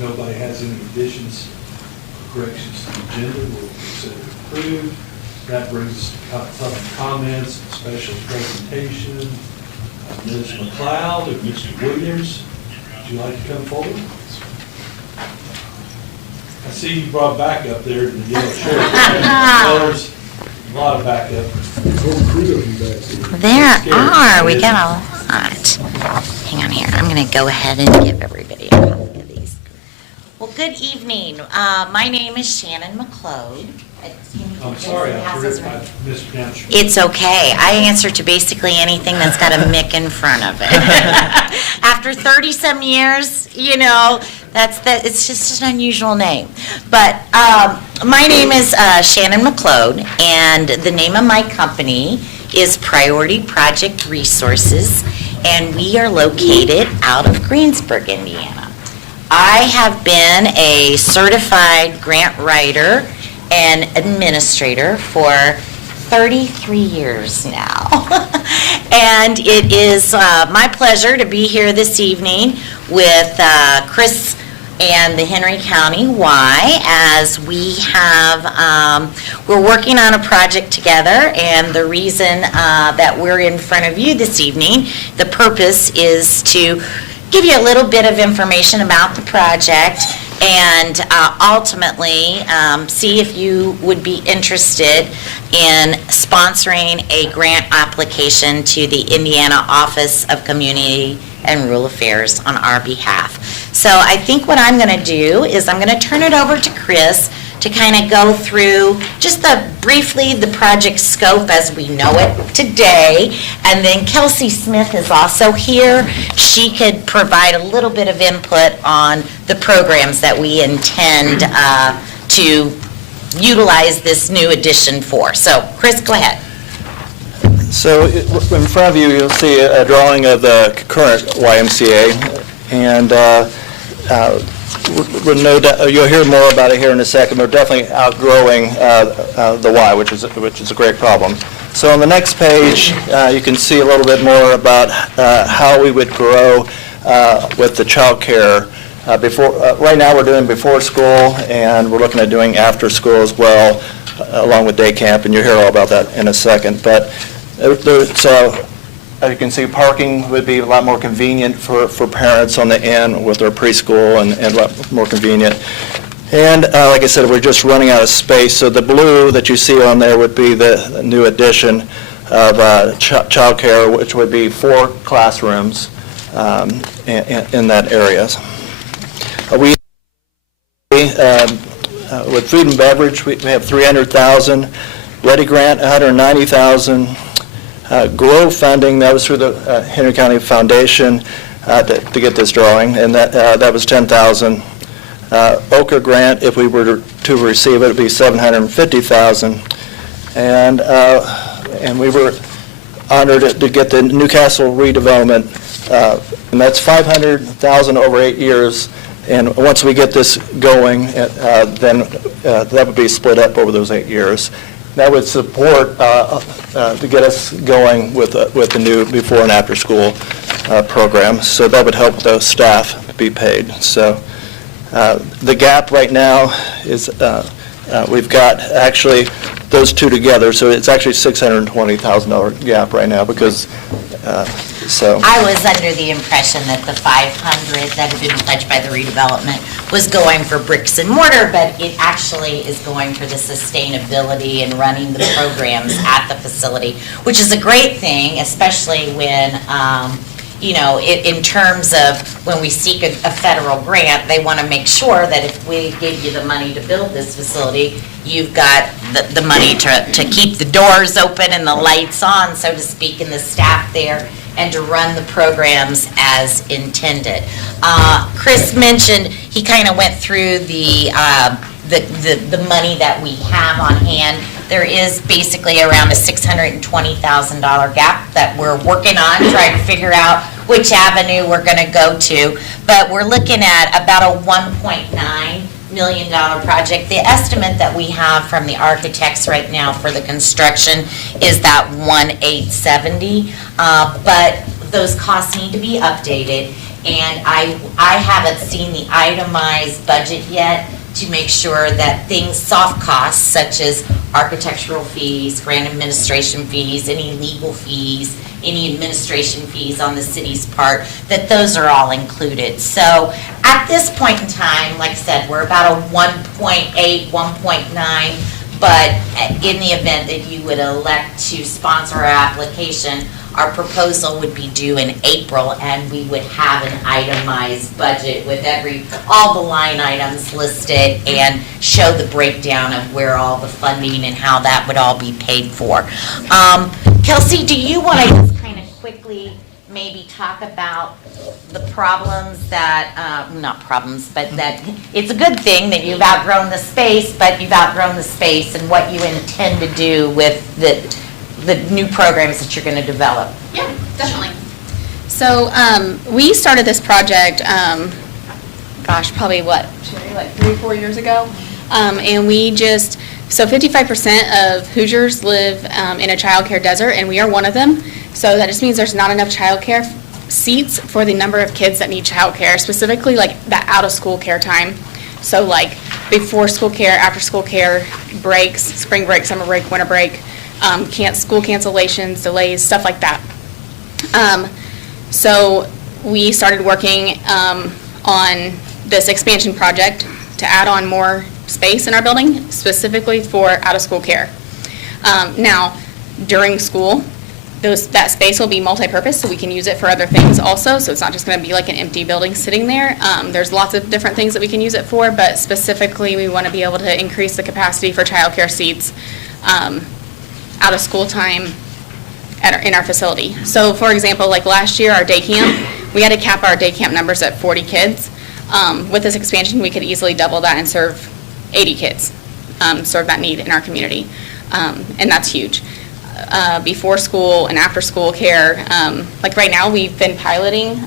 Nobody has any additions, corrections to the agenda, we'll consider it approved. That brings public comments, special presentation. Ms. McLeod and Mr. Williams, would you like to come forward? I see you brought backup there in the yellow shirt. Well, there's a lot of backup. There are. We got a lot. Hang on here. I'm going to go ahead and give everybody a copy of these. Well, good evening. My name is Shannon McLeod. I'm sorry, I mispronounced your It's okay. I answer to basically anything that's got a Mick in front of it. After 30-some years, you know, it's just an unusual name. But my name is Shannon McLeod, and the name of my company is Priority Project Resources, and we are located out of Greensburg, Indiana. I have been a certified grant writer and administrator for 33 years now. And it is my pleasure to be here this evening with Chris and the Henry County Y as we have, we're working on a project together, and the reason that we're in front of you this evening, the purpose is to give you a little bit of information about the project and ultimately see if you would be interested in sponsoring a grant application to the Indiana Office of Community and Rural Affairs on our behalf. So I think what I'm going to do is I'm going to turn it over to Chris to kind of go through just briefly the project scope as we know it today. And then Kelsey Smith is also here. She could provide a little bit of input on the programs that we intend to utilize this new addition for. So Chris, go ahead. So in front of you, you'll see a drawing of the current YMCA, and you'll hear more about it here in a second. We're definitely outgrowing the Y, which is a great problem. So on the next page, you can see a little bit more about how we would grow with the child care. Right now, we're doing before school, and we're looking at doing after school as well, along with day camp, and you'll hear all about that in a second. But so as you can see, parking would be a lot more convenient for parents on the end with their preschool, and a lot more convenient. And like I said, we're just running out of space. So the blue that you see on there would be the new addition of child care, which would be 4 classrooms in that area. With food and beverage, we have $300,000. Ready Grant, $190,000. GROW funding, that was through the Henry County Foundation to get this drawing, and that was $10,000. OCA grant, if we were to receive it, would be $750,000. And we were honored to get the Newcastle redevelopment, and that's $500,000 over 8 years. And once we get this going, then that would be split up over those 8 years. That would support to get us going with the new before and after school program. So that would help the staff be paid. So the gap right now is we've got actually those two together. So it's actually $620,000 gap right now because so. I was under the impression that the 500 that had been pledged by the redevelopment was going for bricks and mortar, but it actually is going for the sustainability and running the programs at the facility, which is a great thing, especially when, you know, in terms of when we seek a federal grant, they want to make sure that if we give you the money to build this facility, you've got the money to keep the doors open and the lights on, so to speak, and the staff there, and to run the programs as intended. Chris mentioned, he kind of went through the money that we have on hand. There is basically around a $620,000 gap that we're working on, trying to figure out which avenue we're going to go to. But we're looking at about a $1.9 million project. The estimate that we have from the architects right now for the construction is that $1,870, but those costs need to be updated, and I haven't seen the itemized budget yet, to make sure that things, soft costs such as architectural fees, grant administration fees, any legal fees, any administration fees on the city's part, that those are all included. So at this point in time, like I said, we're about a 1.8, 1.9, but in the event that you would elect to sponsor our application, our proposal would be due in April, and we would have an itemized budget with all the line items listed and show the breakdown of where all the funding and how that would all be paid for. Kelsey, do you want to just kind of quickly maybe talk about the problems that, not problems, but that it's a good thing that you've outgrown the space, but you've outgrown the space and what you intend to do with the new programs that you're going to develop? Yeah, definitely. So we started this project, probably like 3-4 years ago. And we just, so 55% of Hoosiers live in a childcare desert, and we are one of them. So that just means there's not enough childcare seats for the number of kids that need childcare, specifically like that out-of-school care time. So like before school care, after school care, breaks, spring break, summer break, winter break, school cancellations, delays, stuff like that. So we started working on this expansion project to add on more space in our building, specifically for out-of-school care. Now, during school, that space will be multi-purpose, so we can use it for other things also, so it's not just going to be like an empty building sitting there. There's lots of different things that we can use it for, but specifically we want to be able to increase the capacity for childcare seats out of school time in our facility. So for example, like last year, our day camp, we had to cap our day camp numbers at 40 kids. With this expansion, we could easily double that and serve 80 kids, serve that need in our community, and that's huge. Before school and after school care, like right now, we've been piloting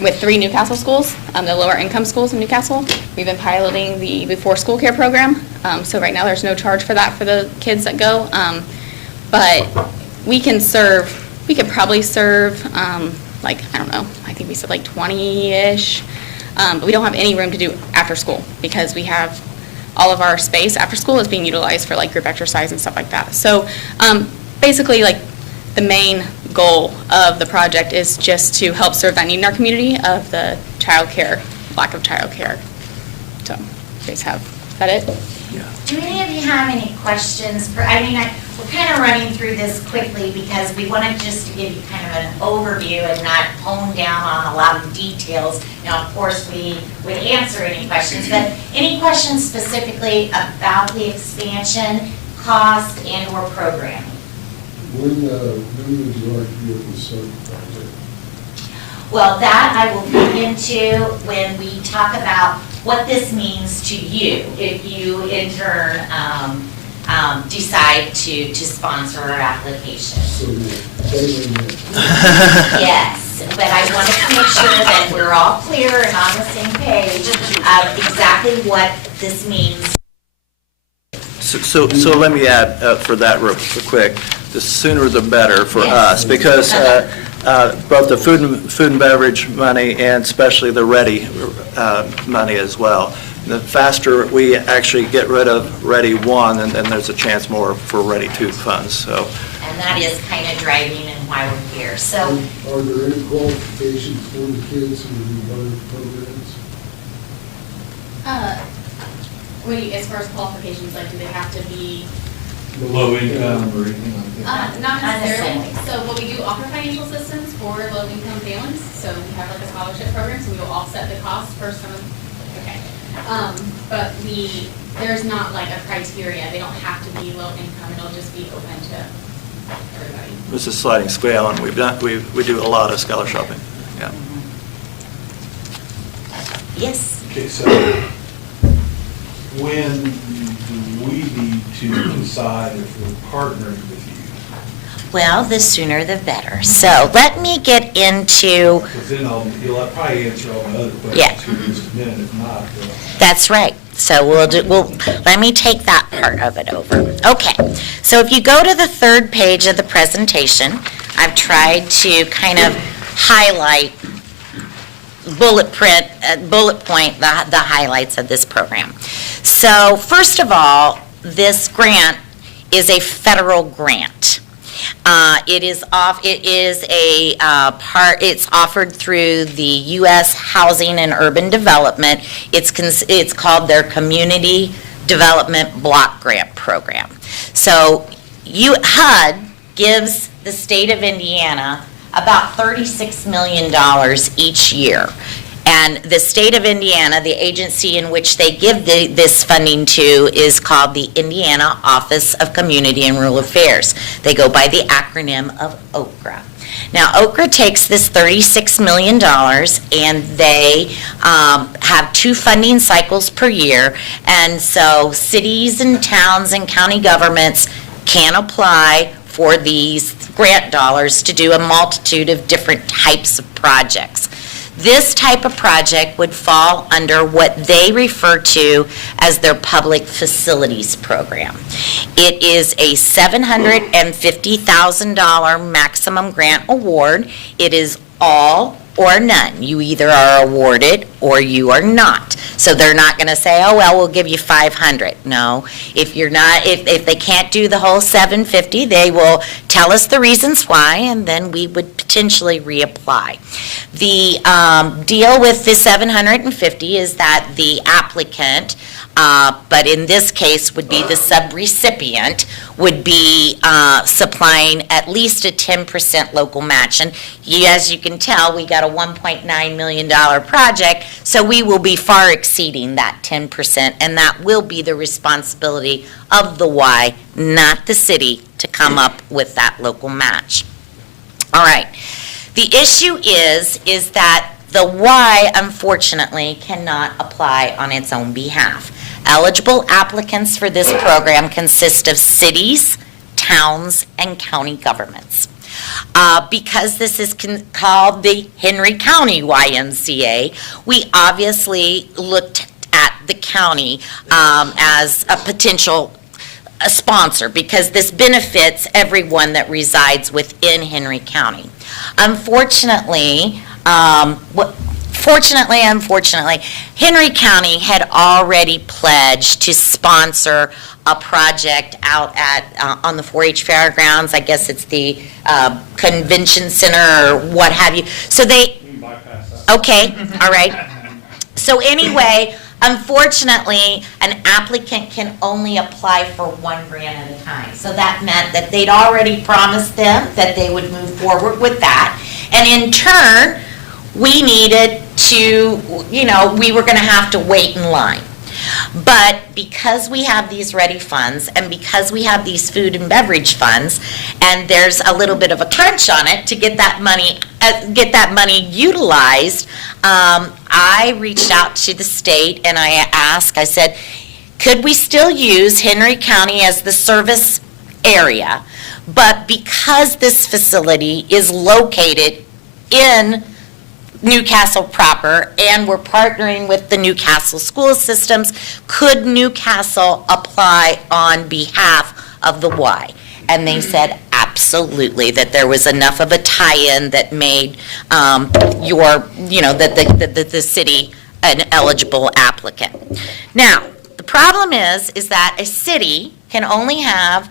with 3 Newcastle schools, the lower income schools in Newcastle. We've been piloting the before school care program. So right now there's no charge for that for the kids that go. But we could probably serve like, I don't know, I think we said like 20-ish. But we don't have any room to do after school because we have all of our space after school is being utilized for like group exercise and stuff like that. So basically like the main goal of the project is just to help serve that need in our community of the lack of childcare. So, you guys have, is that it? Do any of you have any questions? We're kind of running through this quickly because we wanted just to give you kind of an overview and not hone down on a lot of details. Now, of course, we would answer any questions, but any questions specifically about the expansion, cost, and/or programming? When would you like to be able to start the project? Well, that I will get into when we talk about what this means to you if you in turn decide to sponsor our application. So Yes, but I wanted to make sure that we're all clear and on the same page of exactly what this means. So let me add for that real quick, the sooner the better for us, because both the food and beverage money and especially the READY money as well. The faster we actually get rid of READY 1, and then there's a chance more for READY 2 funds. So. And that is kind of driving and why we're here. So, are there any qualifications for the kids who do one of the programs? As far as qualifications, like, do they have to be? Low income or anything like that? Not necessarily. necessarily. So, what we do offer financial assistance for low-income families. So we have like a scholarship program, so we will offset the cost for some of. Okay. But there's not like a criteria. They don't have to be low income. It'll just be open to everybody. It's a sliding scale, and we do a lot of scholarshiping. Yeah. yes. Okay, so when do we need to decide if we're partnering with you? Well, the sooner the better. So let me get into, Because then you'll probably answer all my other Yeah. questions here in just a minute. If not, that's right. So let me take that part of it over. Okay, so if you go to the third page of the presentation, I've tried to kind of highlight bullet point the highlights of this program. So first of all, this grant is a federal grant. It's offered through the U.S. Housing and Urban Development. It's called their Community Development Block Grant Program. So HUD gives the state of Indiana about $36 million each year. And the state of Indiana, the agency in which they give this funding to, is called the Indiana Office of Community and Rural Affairs. They go by the acronym of OCRA. Now, OCRA takes this $36 million and they have 2 funding cycles per year. And so cities and towns and county governments can apply for these grant dollars to do a multitude of different types of projects. This type of project would fall under what they refer to as their public facilities program. It is a $750,000 maximum grant award. It is all or none. You either are awarded or you are not. So they're not going to say, oh, well, we'll give you 500. No. If you're not, if they can't do the whole 750, they will tell us the reasons why, and then we would potentially reapply. The deal with the 750 is that the applicant, but in this case would be the subrecipient, would be supplying at least a 10% local match. And as you can tell, we got a $1.9 million project, so we will be far exceeding that 10%, and that will be the responsibility of the Y, not the city, to come up with that local match. All right. The issue is that the Y, unfortunately, cannot apply on its own behalf. Eligible applicants for this program consist of cities, towns, and county governments. Because this is called the Henry County YMCA, we obviously looked at the county as a potential sponsor, because this benefits everyone that resides within Henry County. Unfortunately, Unfortunately, Henry County had already pledged to sponsor a project out at, on the 4-H Fairgrounds. I guess it's the convention center or what have you. So they, You can bypass that. okay, all right. So anyway, unfortunately, an applicant can only apply for 1 grant at a time. So that meant that they'd already promised them that they would move forward with that. And in turn, we needed to, we were going to have to wait in line. But because we have these ready funds and because we have these food and beverage funds, and there's a little bit of a crunch on it to get that money utilized, I reached out to the state and I said, could we still use Henry County as the service area? But because this facility is located in Newcastle proper, and we're partnering with the Newcastle school systems, could Newcastle apply on behalf of the Y? And they said absolutely, that there was enough of a tie-in that made the city an eligible applicant. Now, the problem is that a city can only have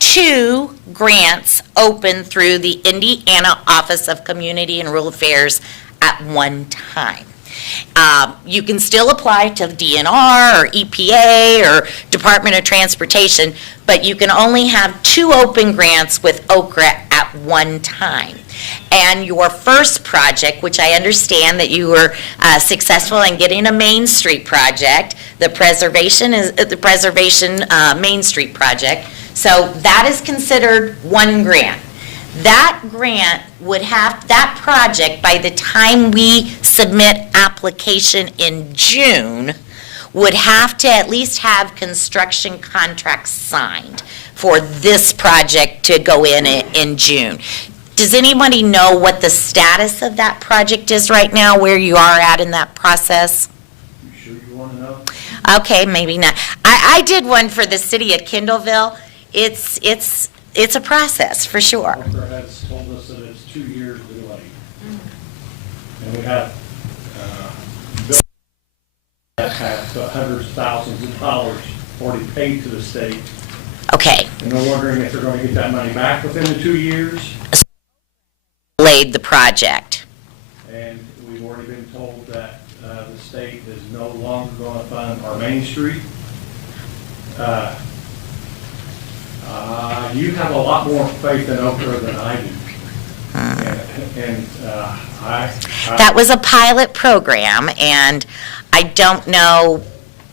2 grants open through the Indiana Office of Community and Rural Affairs at one time. You can still apply to DNR or EPA or Department of Transportation, but you can only have 2 open grants with OCRA at one time. And your first project, which I understand that you were successful in getting a Main Street project, the Preservation Main Street project, so that is considered 1 grant. That grant that project, by the time we submit application in June, would have to at least have construction contracts signed for this project to go in June. Does anybody know what the status of that project is right now, where you are at in that process? You sure you want to know? Okay, maybe not. I did one for the city of Kendallville. It's a process, for sure. Walker has told us that it's 2 years delay. And we have that have hundreds of thousands of dollars already paid to the state. Okay, And they're wondering if they're going to get that money back within the 2 years. delayed the project. And we've already been told that the state is no longer going to fund our Main Street. You have a lot more faith in Okra than I do. And That was a pilot program, and I don't know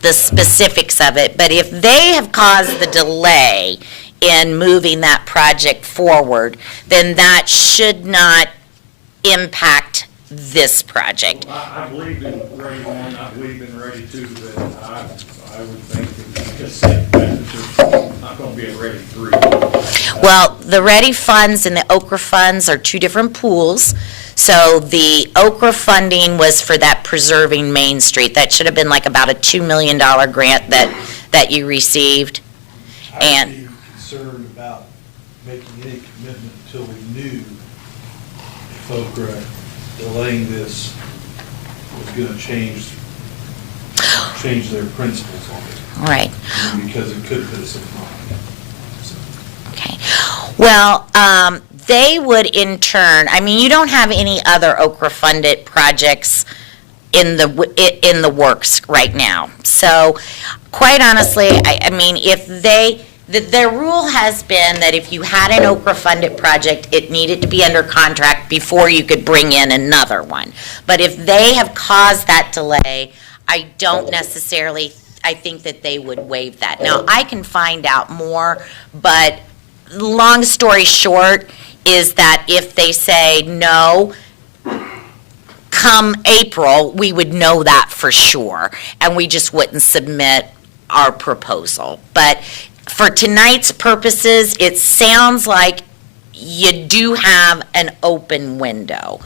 the specifics of it, but if they have caused the delay in moving that project forward, then that should not impact this project. I believe in Ready One, I believe in Ready Two, but I would think that just say that there's not going to be a Ready Three. Well, the Ready funds and the Okra funds are two different pools. So the Okra funding was for that preserving Main Street. That should have been like about a $2 million grant that you received. I'd And- be concerned about making any commitment until we knew if Okra delaying this was gonna change their principles on it, All right. because it could put us in line. Okay. Well, they would in turn, I mean, you don't have any other Okra-funded projects in the works right now. So quite honestly, I mean, if their rule has been that if you had an Okra-funded project, it needed to be under contract before you could bring in another one. But if they have caused that delay, I don't necessarily, I think that they would waive that. Now, I can find out more, but long story short is that if they say no, come April, we would know that for sure, and we just wouldn't submit our proposal. But for tonight's purposes, it sounds like you do have an open window.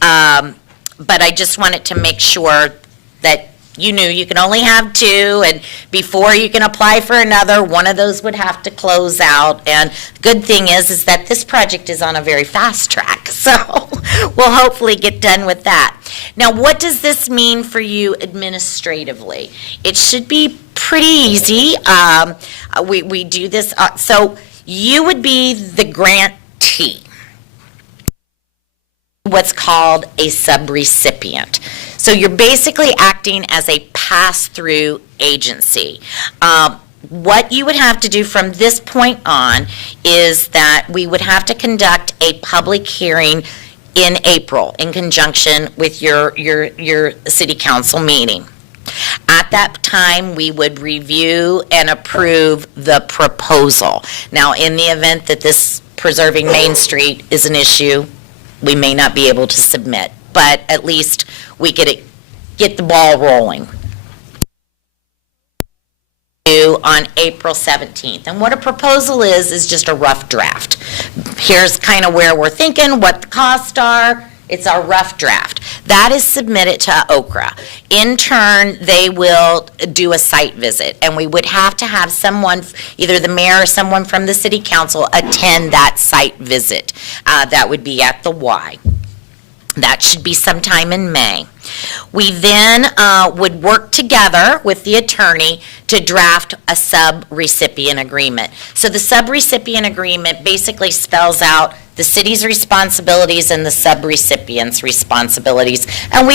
But I just wanted to make sure that you knew you can only have two, and before you can apply for another, one of those would have to close out. And good thing is that this project is on a very fast track, so we'll hopefully get done with that. Now, what does this mean for you administratively? It should be pretty easy. We do this, so you would be the grantee, what's called a subrecipient. So you're basically acting as a pass-through agency. What you would have to do from this point on is that we would have to conduct a public hearing in April in conjunction with your city council meeting. At that time, we would review and approve the proposal. Now, in the event that this preserving Main Street is an issue, we may not be able to submit, but at least we could get the ball rolling. On April 17th. And what a proposal is just a rough draft. Here's kind of where we're thinking, what the costs are. It's our rough draft. That is submitted to Okra. In turn, they will do a site visit, and we would have to have someone, either the mayor or someone from the city council, attend that site visit. That would be at the Y. That should be sometime in May. We then would work together with the attorney to draft a sub-recipient agreement. So the sub-recipient agreement basically spells out the city's responsibilities and the sub-recipient's responsibilities. And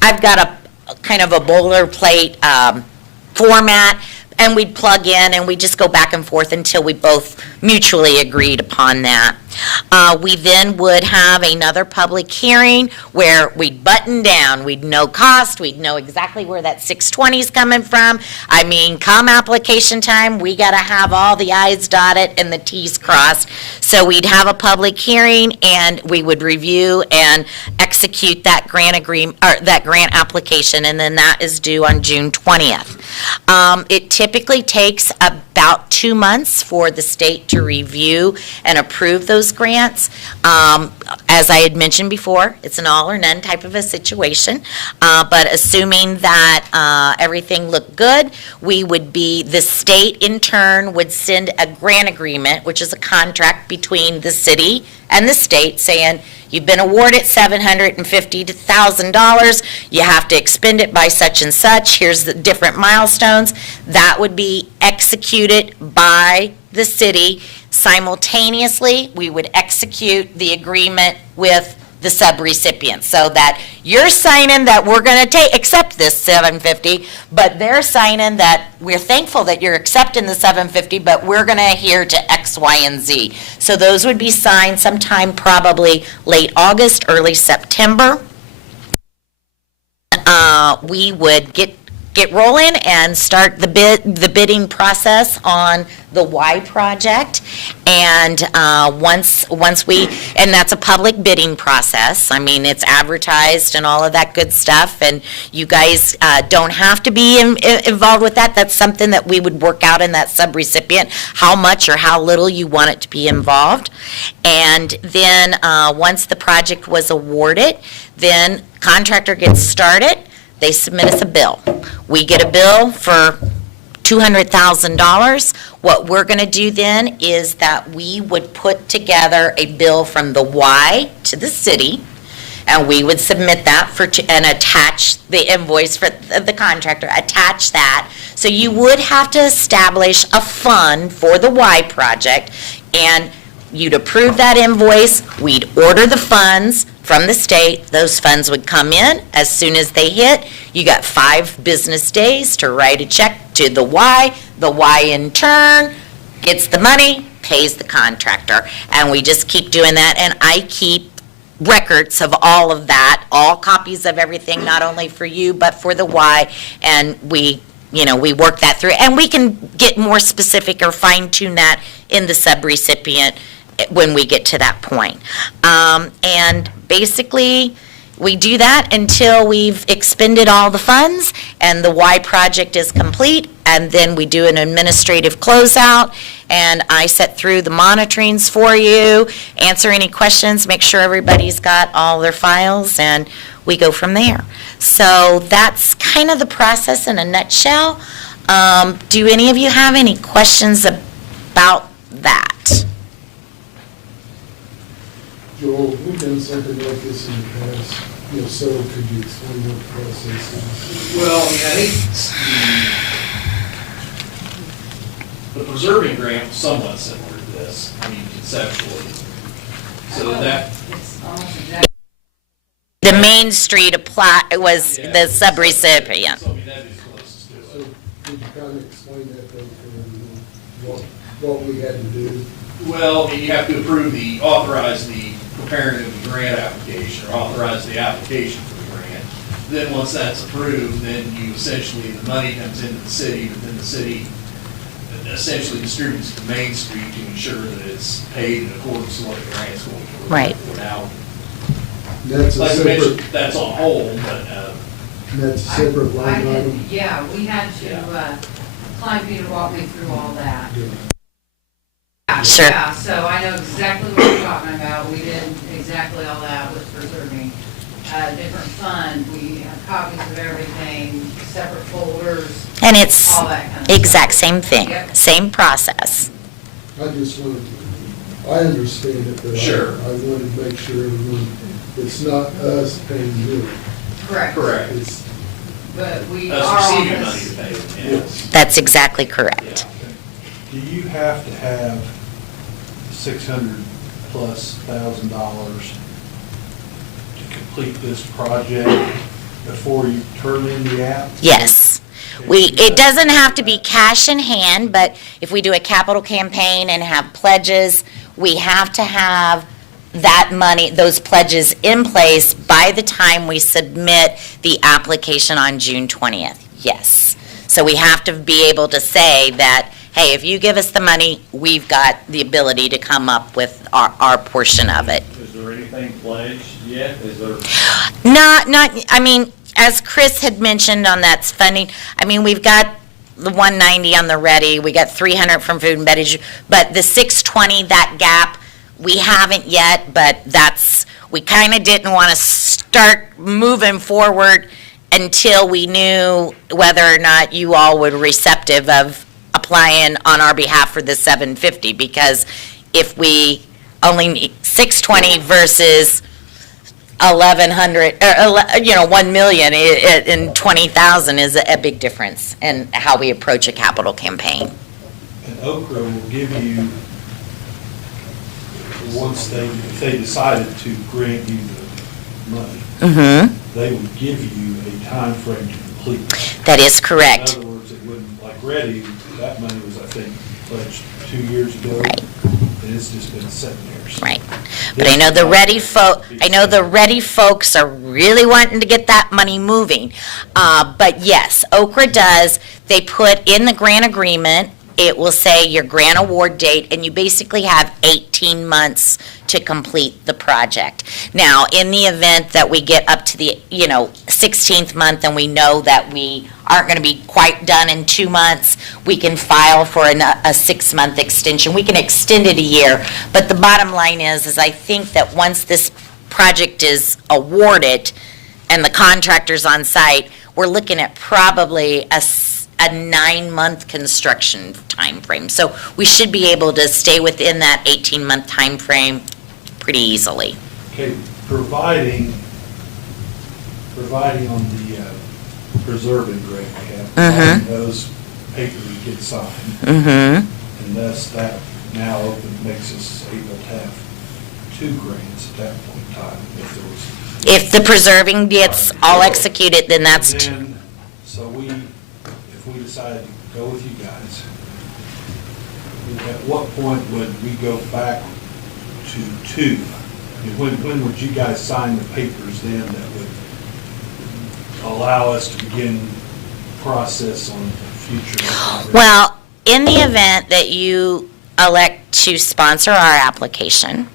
I've got a kind of a boilerplate format, and we'd plug in and we'd just go back and forth until we both mutually agreed upon that. We then would have another public hearing where we'd button down, we'd know cost, we'd know exactly where that 620 is coming from. I mean, come application time, we got to have all the i's dotted and the t's crossed. So we'd have a public hearing, and we would review and execute that grant agreement, or that grant application, and then that is due on June 20th. It typically takes about 2 months for the state to review and approve those grants. As I had mentioned before, it's an all or none type of a situation, but assuming that everything looked good, the state in turn would send a grant agreement, which is a contract between the city and the state saying, you've been awarded $750,000, you have to expend it by such and such, here's the different milestones. That would be executed by the city. Simultaneously, we would execute the agreement with the subrecipient, so that you're signing that we're going to accept this 750, but they're signing that we're thankful that you're accepting the 750, but we're going to adhere to X, Y, and Z. So those would be signed sometime probably late August, early September. We would get rolling and start the bidding process on the Y project. And once we, and that's a public bidding process. I mean, it's advertised and all of that good stuff, and you guys don't have to be involved with that. That's something that we would work out in that subrecipient, how much or how little you want it to be involved. And then, once the project was awarded, then contractor gets started, they submit us a bill. We get a bill for $200,000. What we're going to do then is that we would put together a bill from the Y to the city, and we would submit that and attach the invoice for the contractor, attach that. So you would have to establish a fund for the Y project, and you'd approve that invoice, we'd order the funds from the state, those funds would come in. As soon as they hit, you got 5 business days to write a check to the Y in turn gets the money, pays the contractor, and we just keep doing that, and I keep records of all of that, all copies of everything, not only for you, but for the Y, and we work that through, and we can get more specific or fine-tune that in the subrecipient when we get to that point. And basically, we do that until we've expended all the funds and the Y project is complete, and then we do an administrative closeout, and I set through the monitorings for you, answer any questions, make sure everybody's got all their files, and we go from there. So that's kind of the process in a nutshell. Do any of you have any questions about that? Joel, we've done something like this in the past, so could you explain what the process is? Well, I think the preserving grant was somewhat similar to this, I mean, conceptually. So that, The Main Street was Yeah. the subrecipient. so I mean, that is closest to So it. could you kind of explain that though, for everyone, what we had to do? Well, you have to authorize the preparing of the grant application, or authorize the application for the grant. Then, once that's approved, then you essentially, the money comes into the city, but then the city essentially distributes to Main Street to ensure that it's paid in accordance with what the grant's going for. Right. Now, That's a like I mentioned, separate, that's on hold, but, that's a separate line item? Yeah, we had to, Klein Peter walked me through all that. Yeah. Sure. Yeah, so I know exactly what you're talking about. We did exactly all that with preserving. Different fund, we have copies of everything, separate folders, And it's all that kind of stuff. exact same thing, Yep. same process. I just wanted, I understand it, but Sure. I wanted to make sure everyone, it's not us paying you. Correct. correct. It's, But we Us are on receiving money to this. pay it, yeah. it's, That's exactly correct. Do you have to have $600,000+ to complete this project before you turn in the app? Yes. It doesn't have to be cash in hand, but if we do a capital campaign and have pledges, we have to have that money, those pledges in place by the time we submit the application on June 20th. Yes. So we have to be able to say that, hey, if you give us the money, we've got the ability to come up with our portion of it. Is there anything pledged yet? Is there? I mean, as Chris had mentioned on that funding, I mean, we've got the 190 on the ready, we got 300 from food and beverage, but the 620, that gap, we haven't yet, but we kind of didn't want to start moving forward until we knew whether or not you all were receptive of applying on our behalf for the 750, because if we only 620 versus 1,100, 1 million in 20,000 is a big difference in how we approach a capital campaign. And Okra will give you, if they decided to grant you the money, Mm-hmm. they would give you a time frame to complete. That is correct. In other words, it wouldn't, like Ready, that money was, I think, pledged 2 years ago. Right. And it's just been 7 years. Right. But I know the ready folks are really wanting to get that money moving. But yes, Okra does, they put in the grant agreement, it will say your grant award date, and you basically have 18 months to complete the project. Now, in the event that we get up to the, 16th month and we know that we aren't going to be quite done in 2 months, we can file for a 6-month extension. We can extend it a year. But the bottom line is I think that once this project is awarded and the contractor's on site, we're looking at probably a 9-month construction timeframe. So we should be able to stay within that 18-month timeframe pretty easily. Okay, providing on the preserving grant, providing those papers get signed, Mm-hmm. and thus that now makes us able to have 2 grants at that point in time, if there was. If the preserving gets all executed, then that's, And then, so if we decided to go with you guys, at what point would we go back to 2? I mean, when would you guys sign the papers then that would allow us to begin process on future? well, in the event that you elect to sponsor our application,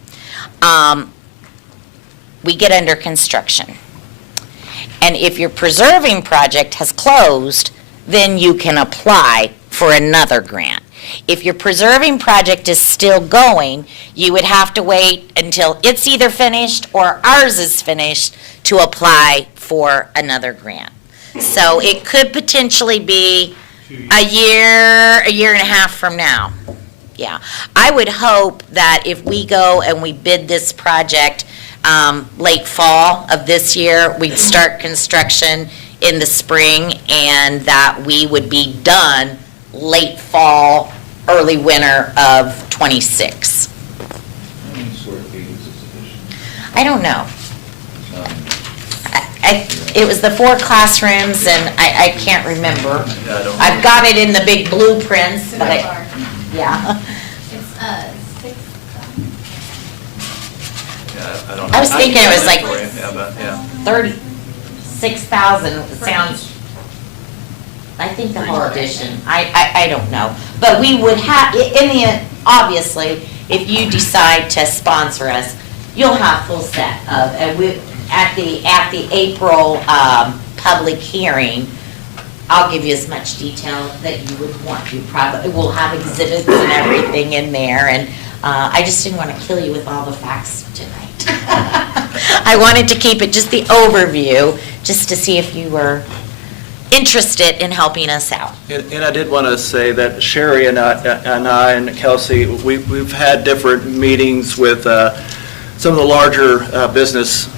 we get under construction. And if your preserving project has closed, then you can apply for another grant. If your preserving project is still going, you would have to wait until it's either finished or ours is finished to apply for another grant. So it could potentially be 2 years. a year and a half from now. Yeah. I would hope that if we go and we bid this project late fall of this year, we'd start construction in the spring, and that we would be done late fall, early winter of '26. How many square feet is this addition? I don't know. It was the 4 classrooms, and I can't remember. Yeah, I don't- I've got it in the big blueprints, but yeah. It's, 6, Yeah, I don't I was know. thinking it was like Yeah, but, yeah. 36,000 sounds, I think the whole edition, I don't know. But we would have, in the end, obviously, if you decide to sponsor us, you'll have full set of, and we, at the April public hearing, I'll give you as much detail that you would want. You probably will have exhibits and everything in there, and I just didn't want to kill you with all the facts tonight. I wanted to keep it just the overview, just to see if you were interested in helping us out. And I did want to say that Sherry and I and Kelsey, we've had different meetings with some of the larger businesses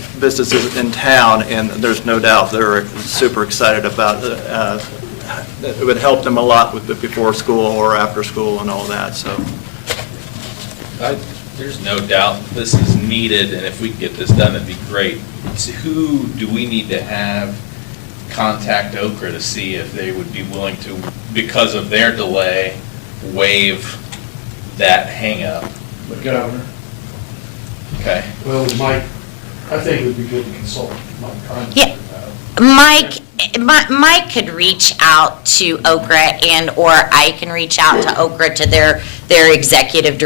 in town, and there's no doubt they're super excited about it would help them a lot with the before school or after school and all that, so. There's no doubt this is needed, and if we can get this done, it'd be great. So who do we need to have contact Okra to see if they would be willing to, because of their delay, waive that hangup? The governor. Okay. Well, Mike, I think it would be good to consult Mike Conrad Yeah. about it. Mike could reach out to Okra, and/or I can reach out to Okra, to their executive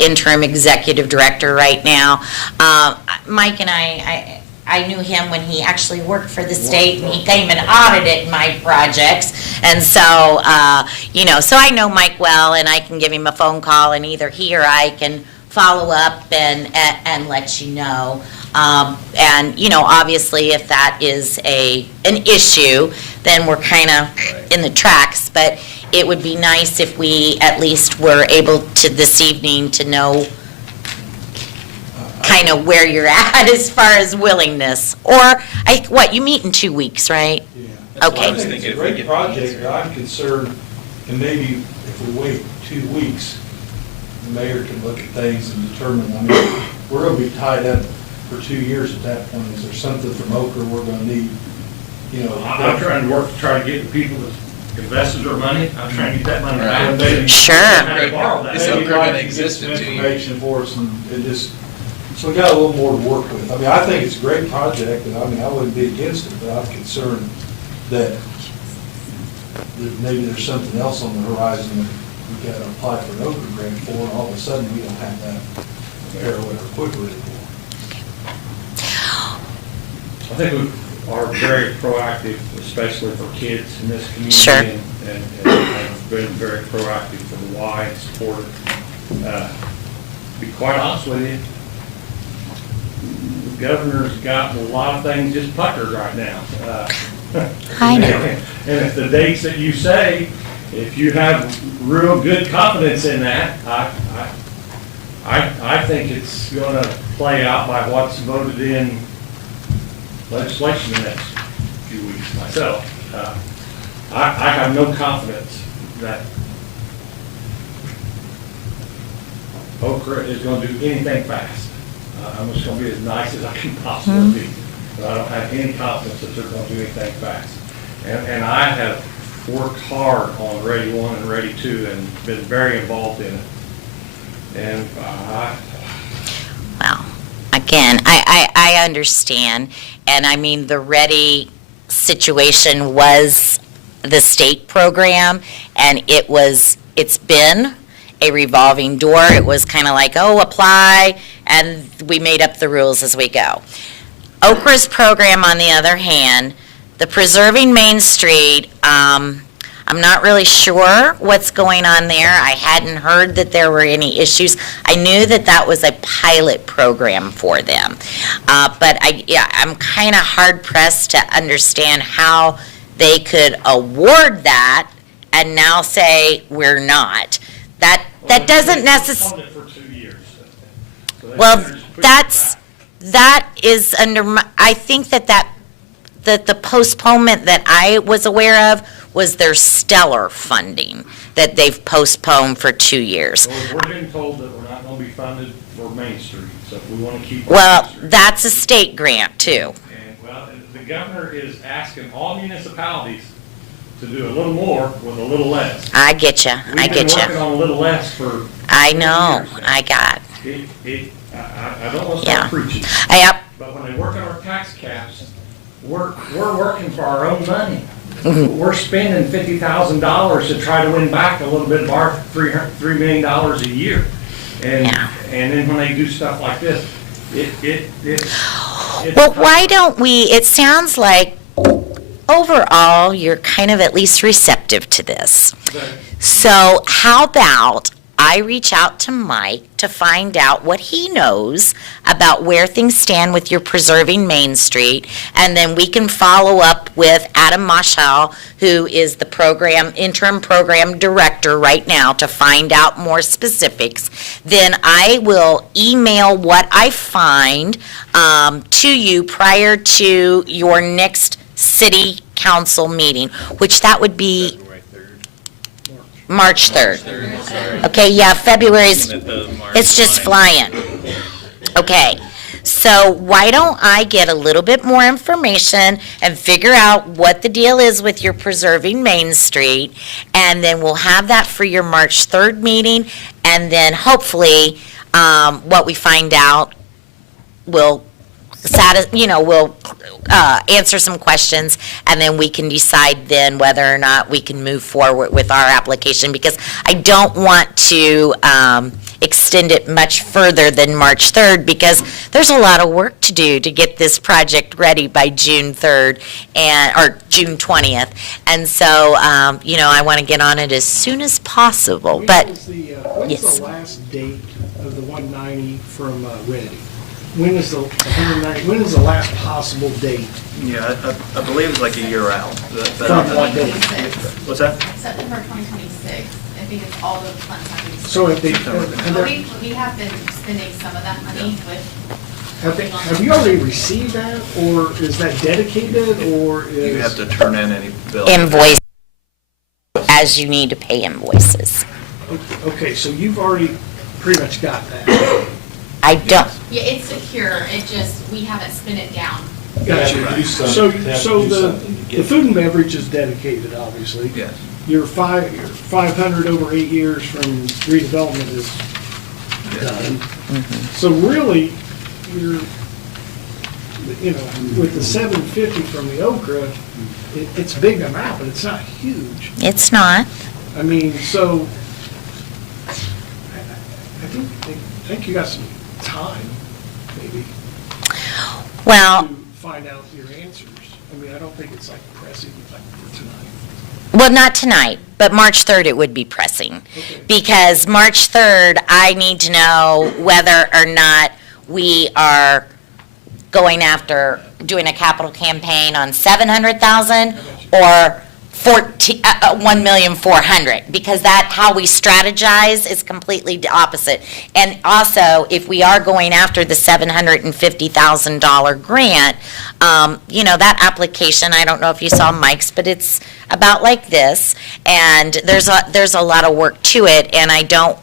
interim executive director right now. Mike and I knew him when he actually worked for the state, and he came and audited my projects. And so, so I know Mike well, and I can give him a phone call, and either he or I can follow up and let you know. And, obviously, if that is an issue, then we're kind of in the tracks. But it would be nice if we at least were able to this evening to know kind of where you're at as far as willingness. Or, you meet in 2 weeks, right? Yeah. That's what I Okay. was I think thinking, it's if a we great get- project, but I'm concerned, and maybe if we wait 2 weeks, the mayor can look at things and determine, I mean, we're gonna be tied up for 2 years at that point. Is there something from Okra we're gonna need, you know? I'm trying to work to try to get the people that invested their money, I'm trying to get that money back. And maybe- Sure. Had to borrow that. Is Maybe Okra Mike gonna can get exist some in 2 years? information for us and just, so we got a little more to work with. I mean, I think it's a great project, and I mean, I wouldn't be against it, but I'm concerned that maybe there's something else on the horizon that we gotta apply for an Okra grant for, and all of a sudden, we don't have that heroin or quicker anymore. I think we are very proactive, especially for kids in this community. Sure. And have been very proactive for the Y and support it. To be quite honest with you, the governor's got a lot of things just puckered right now. I know. And if the dates that you say, if you have real good confidence in that, I think it's gonna play out by what's voted in legislation the next few weeks myself. I have no confidence that Okra is gonna do anything fast. I'm just gonna be as nice as I can possibly be, but I don't have any confidence that they're gonna do anything fast. And I have worked hard on Ready 1 and Ready 2 and been very involved in it. And Well, again, I understand, and I mean, the Ready situation was the state program, and it's been a revolving door. It was kind of like, oh, apply, and we made up the rules as we go. Okra's program, on the other hand, the Preserving Main Street, I'm not really sure what's going on there. I hadn't heard that there were any issues. I knew that that was a pilot program for them. But I'm kind of hard pressed to understand how they could award that and now say we're not. That doesn't necessarily. Funded for 2 years. So they Well, better just push it back. that is I think that the postponement that I was aware of was their stellar funding that they've postponed for 2 years. So we're being told that we're not gonna be funded for Main Street, so if we wanna keep. Well, Main Street- that's a state grant too. And, well, the governor is asking all municipalities to do a little more with a little less. I get you, I We've been get working you. on a little less for. I know, years now. I got, I don't wanna Yeah. start preaching, yep, but when they work on our tax caps, we're working for our own money. Mm-hmm. We're spending $50,000 to try to win back a little bit of our $3 million a year. And, Yeah. and then when they do stuff like this, it's. well, why don't it sounds like overall, you're kind of at least receptive to this. So how about I reach out to Mike to find out what he knows about where things stand with your Preserving Main Street, and then we can follow up with Adam Mashal, who is the interim program director right now, to find out more specifics. Then I will email what I find to you prior to your next city council meeting, which that would be February 3rd. March 3rd. 3rd, sorry. Okay, yeah, February's, Looking at the March it's just line. flying. Okay, so why don't I get a little bit more information and figure out what the deal is with your Preserving Main Street, and then we'll have that for your March 3rd meeting, and then hopefully, what we find out will we'll answer some questions, and then we can decide then whether or not we can move forward with our application, because I don't want to extend it much further than March 3rd, because there's a lot of work to do to get this project ready by June 3rd, or June 20th. And so, I want to get on it as soon as possible, but, When's yes. the last date of the 190 from Ready? When is the 190, when is the last possible date? Yeah, I believe it's like a year out. From what date? What's that? September 2026 I think it's all the funds have to be spent. So if they, But we have been spending some of that money with. have you already received that, or is that dedicated, or is? You have to turn in any bill. Invoice, as you need to pay invoices. Okay, so you've already pretty much got that. I don't, Yeah, it's secure, it just, we haven't spent it down. Gotcha. They have to do So, something- they have to so do the, something to the get- food and beverage is dedicated, obviously. Yes. Your 500 over 8 years from redevelopment is done. So really, you're, you know, with the 750 from the Okra, it's a big amount, but it's not huge. it's not. I mean, so, I think you got some time, maybe, Well, to find out your answers. I mean, I don't think it's like pressing like for tonight. well, not tonight, but March 3rd it would be pressing. Okay. Because March 3rd, I need to know whether or not we are going after doing a capital campaign on 700,000 or 1,400,000, because that, how we strategize is completely the opposite. And also, if we are going after the $750,000 grant, you know, that application, I don't know if you saw Mike's, but it's about like this, and there's a lot of work to it, and I don't,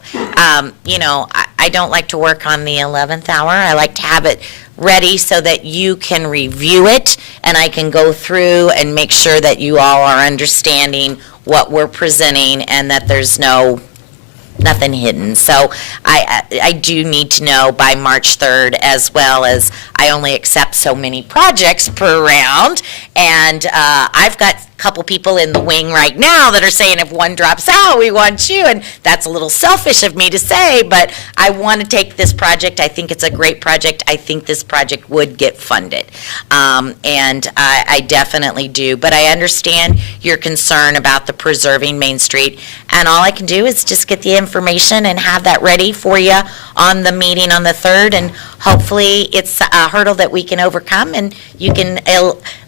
you know, I don't like to work on the 11th hour. I like to have it ready so that you can review it, and I can go through and make sure that you all are understanding what we're presenting and that there's nothing hidden. So I do need to know by March 3rd, as well as I only accept so many projects per round, and I've got a couple people in the wing right now that are saying if one drops out, we want you, and that's a little selfish of me to say, but I want to take this project. I think it's a great project. I think this project would get funded, and I definitely do. But I understand your concern about the preserving Main Street, and all I can do is just get the information and have that ready for you on the meeting on the 3rd, and hopefully it's a hurdle that we can overcome, and you can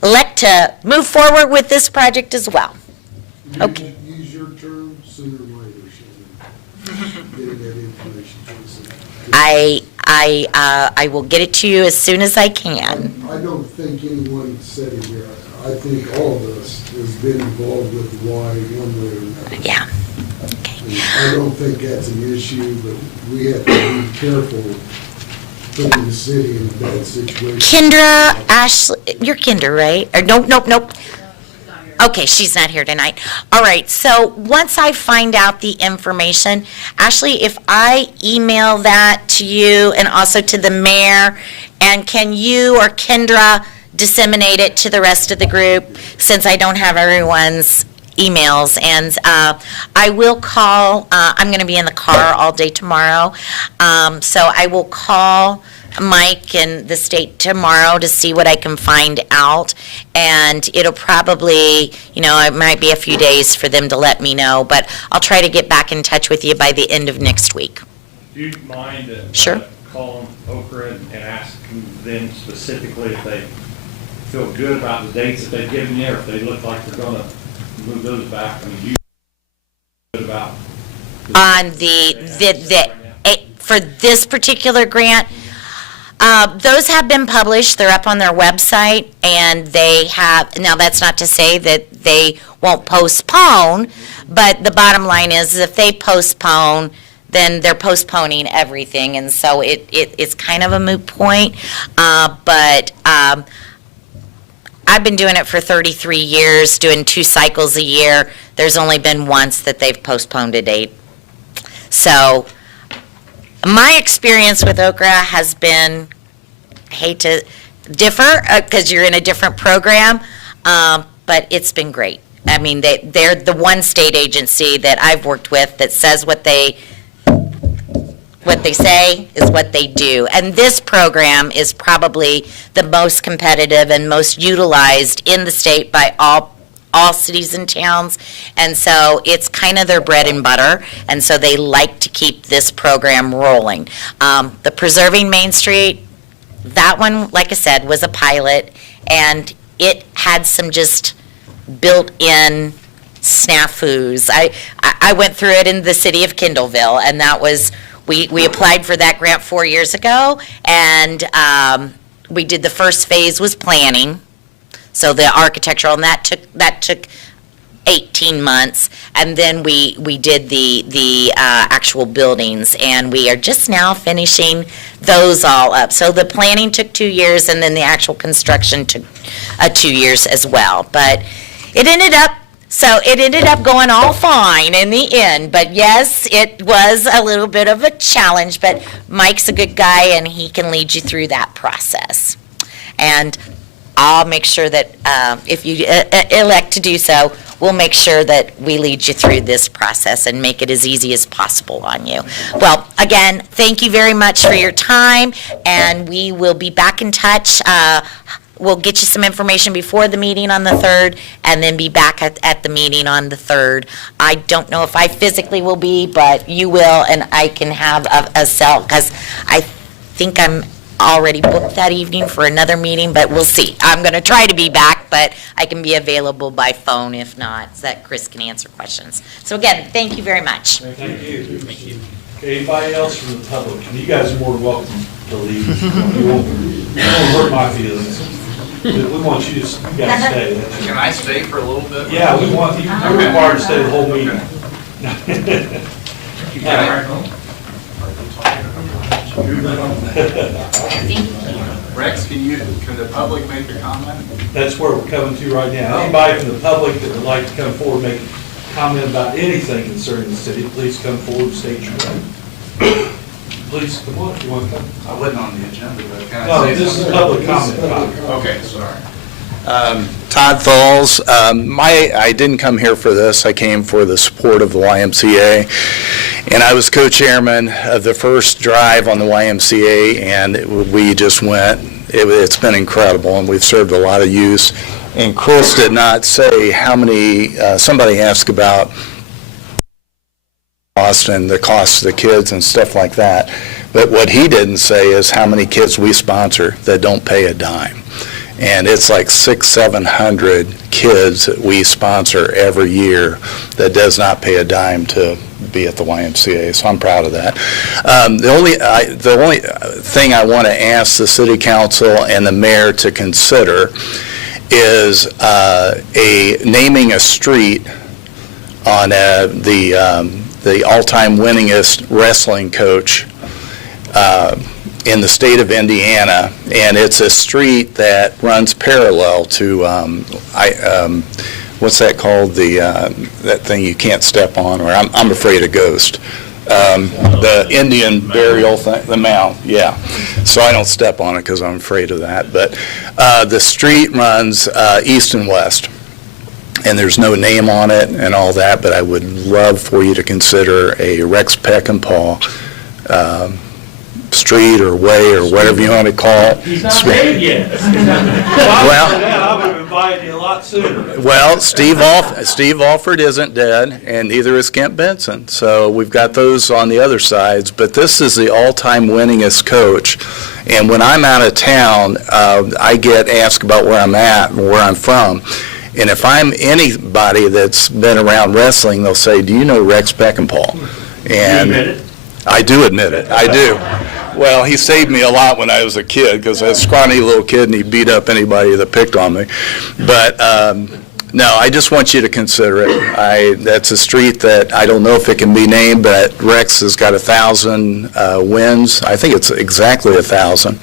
elect to move forward with this project as well. Okay. Use your term sooner or later, Shannon. Getting that information to us. I will get it to you as soon as I can. I don't think anyone said it here. I think all of us has been involved with why one way or another. Yeah. I don't think that's an issue, but we have to be careful putting the city in a bad situation. Kendra, Ashley, you're Kendra, right? Or nope. Okay, she's not here tonight. All right, so once I find out the information, Ashley, if I email that to you and also to the mayor, and can you or Kendra disseminate it to the rest of the group, since I don't have everyone's emails? And I will call, I'm going to be in the car all day tomorrow, so I will call Mike and the state tomorrow to see what I can find out, and it'll probably, you know, it might be a few days for them to let me know, but I'll try to get back in touch with you by the end of next week. Do you mind Sure. calling Okra and asking them specifically if they feel good about the dates that they've given you, or if they look like they're gonna move those back? I mean, do you feel good about? On for this particular grant, those have been published, they're up on their website, and they have, now that's not to say that they won't postpone, but the bottom line is if they postpone, then they're postponing everything, and so it's kind of a moot point, but I've been doing it for 33 years, doing 2 cycles a year. There's only been once that they've postponed a date. So my experience with Okra has been, I hate to differ because you're in a different program, but it's been great. I mean, they're the one state agency that I've worked with that says what they say is what they do. And this program is probably the most competitive and most utilized in the state by all cities and towns. And so it's kind of their bread and butter. And so they like to keep this program rolling. The Preserving Main Street, that one, like I said, was a pilot. And it had some just built-in snafus. I went through it in the city of Kindleville, and that was, we applied for that grant 4 years ago, and we did, the first phase was planning, so the architectural, and that took 18 months, and then we did the actual buildings, and we are just now finishing those all up. So the planning took 2 years, and then the actual construction took 2 years as well. But it ended up going all fine in the end. But yes, it was a little bit of a challenge, but Mike's a good guy, and he can lead you through that process. And I'll make sure that if you elect to do so, we'll make sure that we lead you through this process and make it as easy as possible on you. Well, again, thank you very much for your time, and we will be back in touch. We'll get you some information before the meeting on the 3rd, and then be back at the meeting on the 3rd. I don't know if I physically will be, but you will, and I can have a cell, because I think I'm already booked that evening for another meeting, but we'll see. I'm going to try to be back, but I can be available by phone if not, so that Chris can answer questions. So again, thank you very much. Thank you. Thank you. Okay, anybody else from the public? And you guys are more than welcome to leave. You won't hurt my feelings. We want you to, you guys stay. Can I stay for a little bit? Yeah, we want you, you're required to stay the whole meeting. Rex, can the public make a comment? That's where we're coming to right now. Anybody from the public that would like to come forward, make a comment about anything concerning the city, please come forward and state your name. Please, come on, if you want to come. I wasn't on the agenda, but can I No, say this is something? public comment. Okay, sorry. Todd Falls. I didn't come here for this. I came for the support of the YMCA. And I was co-chairman of the first drive on the YMCA, and we just went. It's been incredible, and we've served a lot of youth. And Chris did not say how many, somebody asked about cost and the cost of the kids and stuff like that. But what he didn't say is how many kids we sponsor that don't pay a dime. And it's like 600-700 kids that we sponsor every year that does not pay a dime to be at the YMCA, so I'm proud of that. The only thing I want to ask the city council and the mayor to consider is naming a street on the all-time winningest wrestling coach in the state of Indiana, and it's a street that runs parallel to, what's that called, that thing you can't step on, or I'm afraid of ghosts. The Indian burial thing, the mound, yeah. So I don't step on it because I'm afraid of that. But the street runs east and west, and there's no name on it and all that, but I would love for you to consider a Rex Peckinpah street or way or whatever you want to call it. He's not paid yet. I would have invited you a lot sooner. Well, Steve Alford isn't dead, and neither is Kent Benson. So we've got those on the other sides. But this is the all-time winningest coach. And when I'm out of town, I get asked about where I'm at and where I'm from. And if I'm anybody that's been around wrestling, they'll say, "Do you know Rex Peckinpah?" And You admit it? I do admit it. I do. Well, he saved me a lot when I was a kid, because I was a scrawny little kid and he beat up anybody that picked on me. But no, I just want you to consider it. That's a street that I don't know if it can be named, but Rex has got 1,000 wins. I think it's exactly 1,000.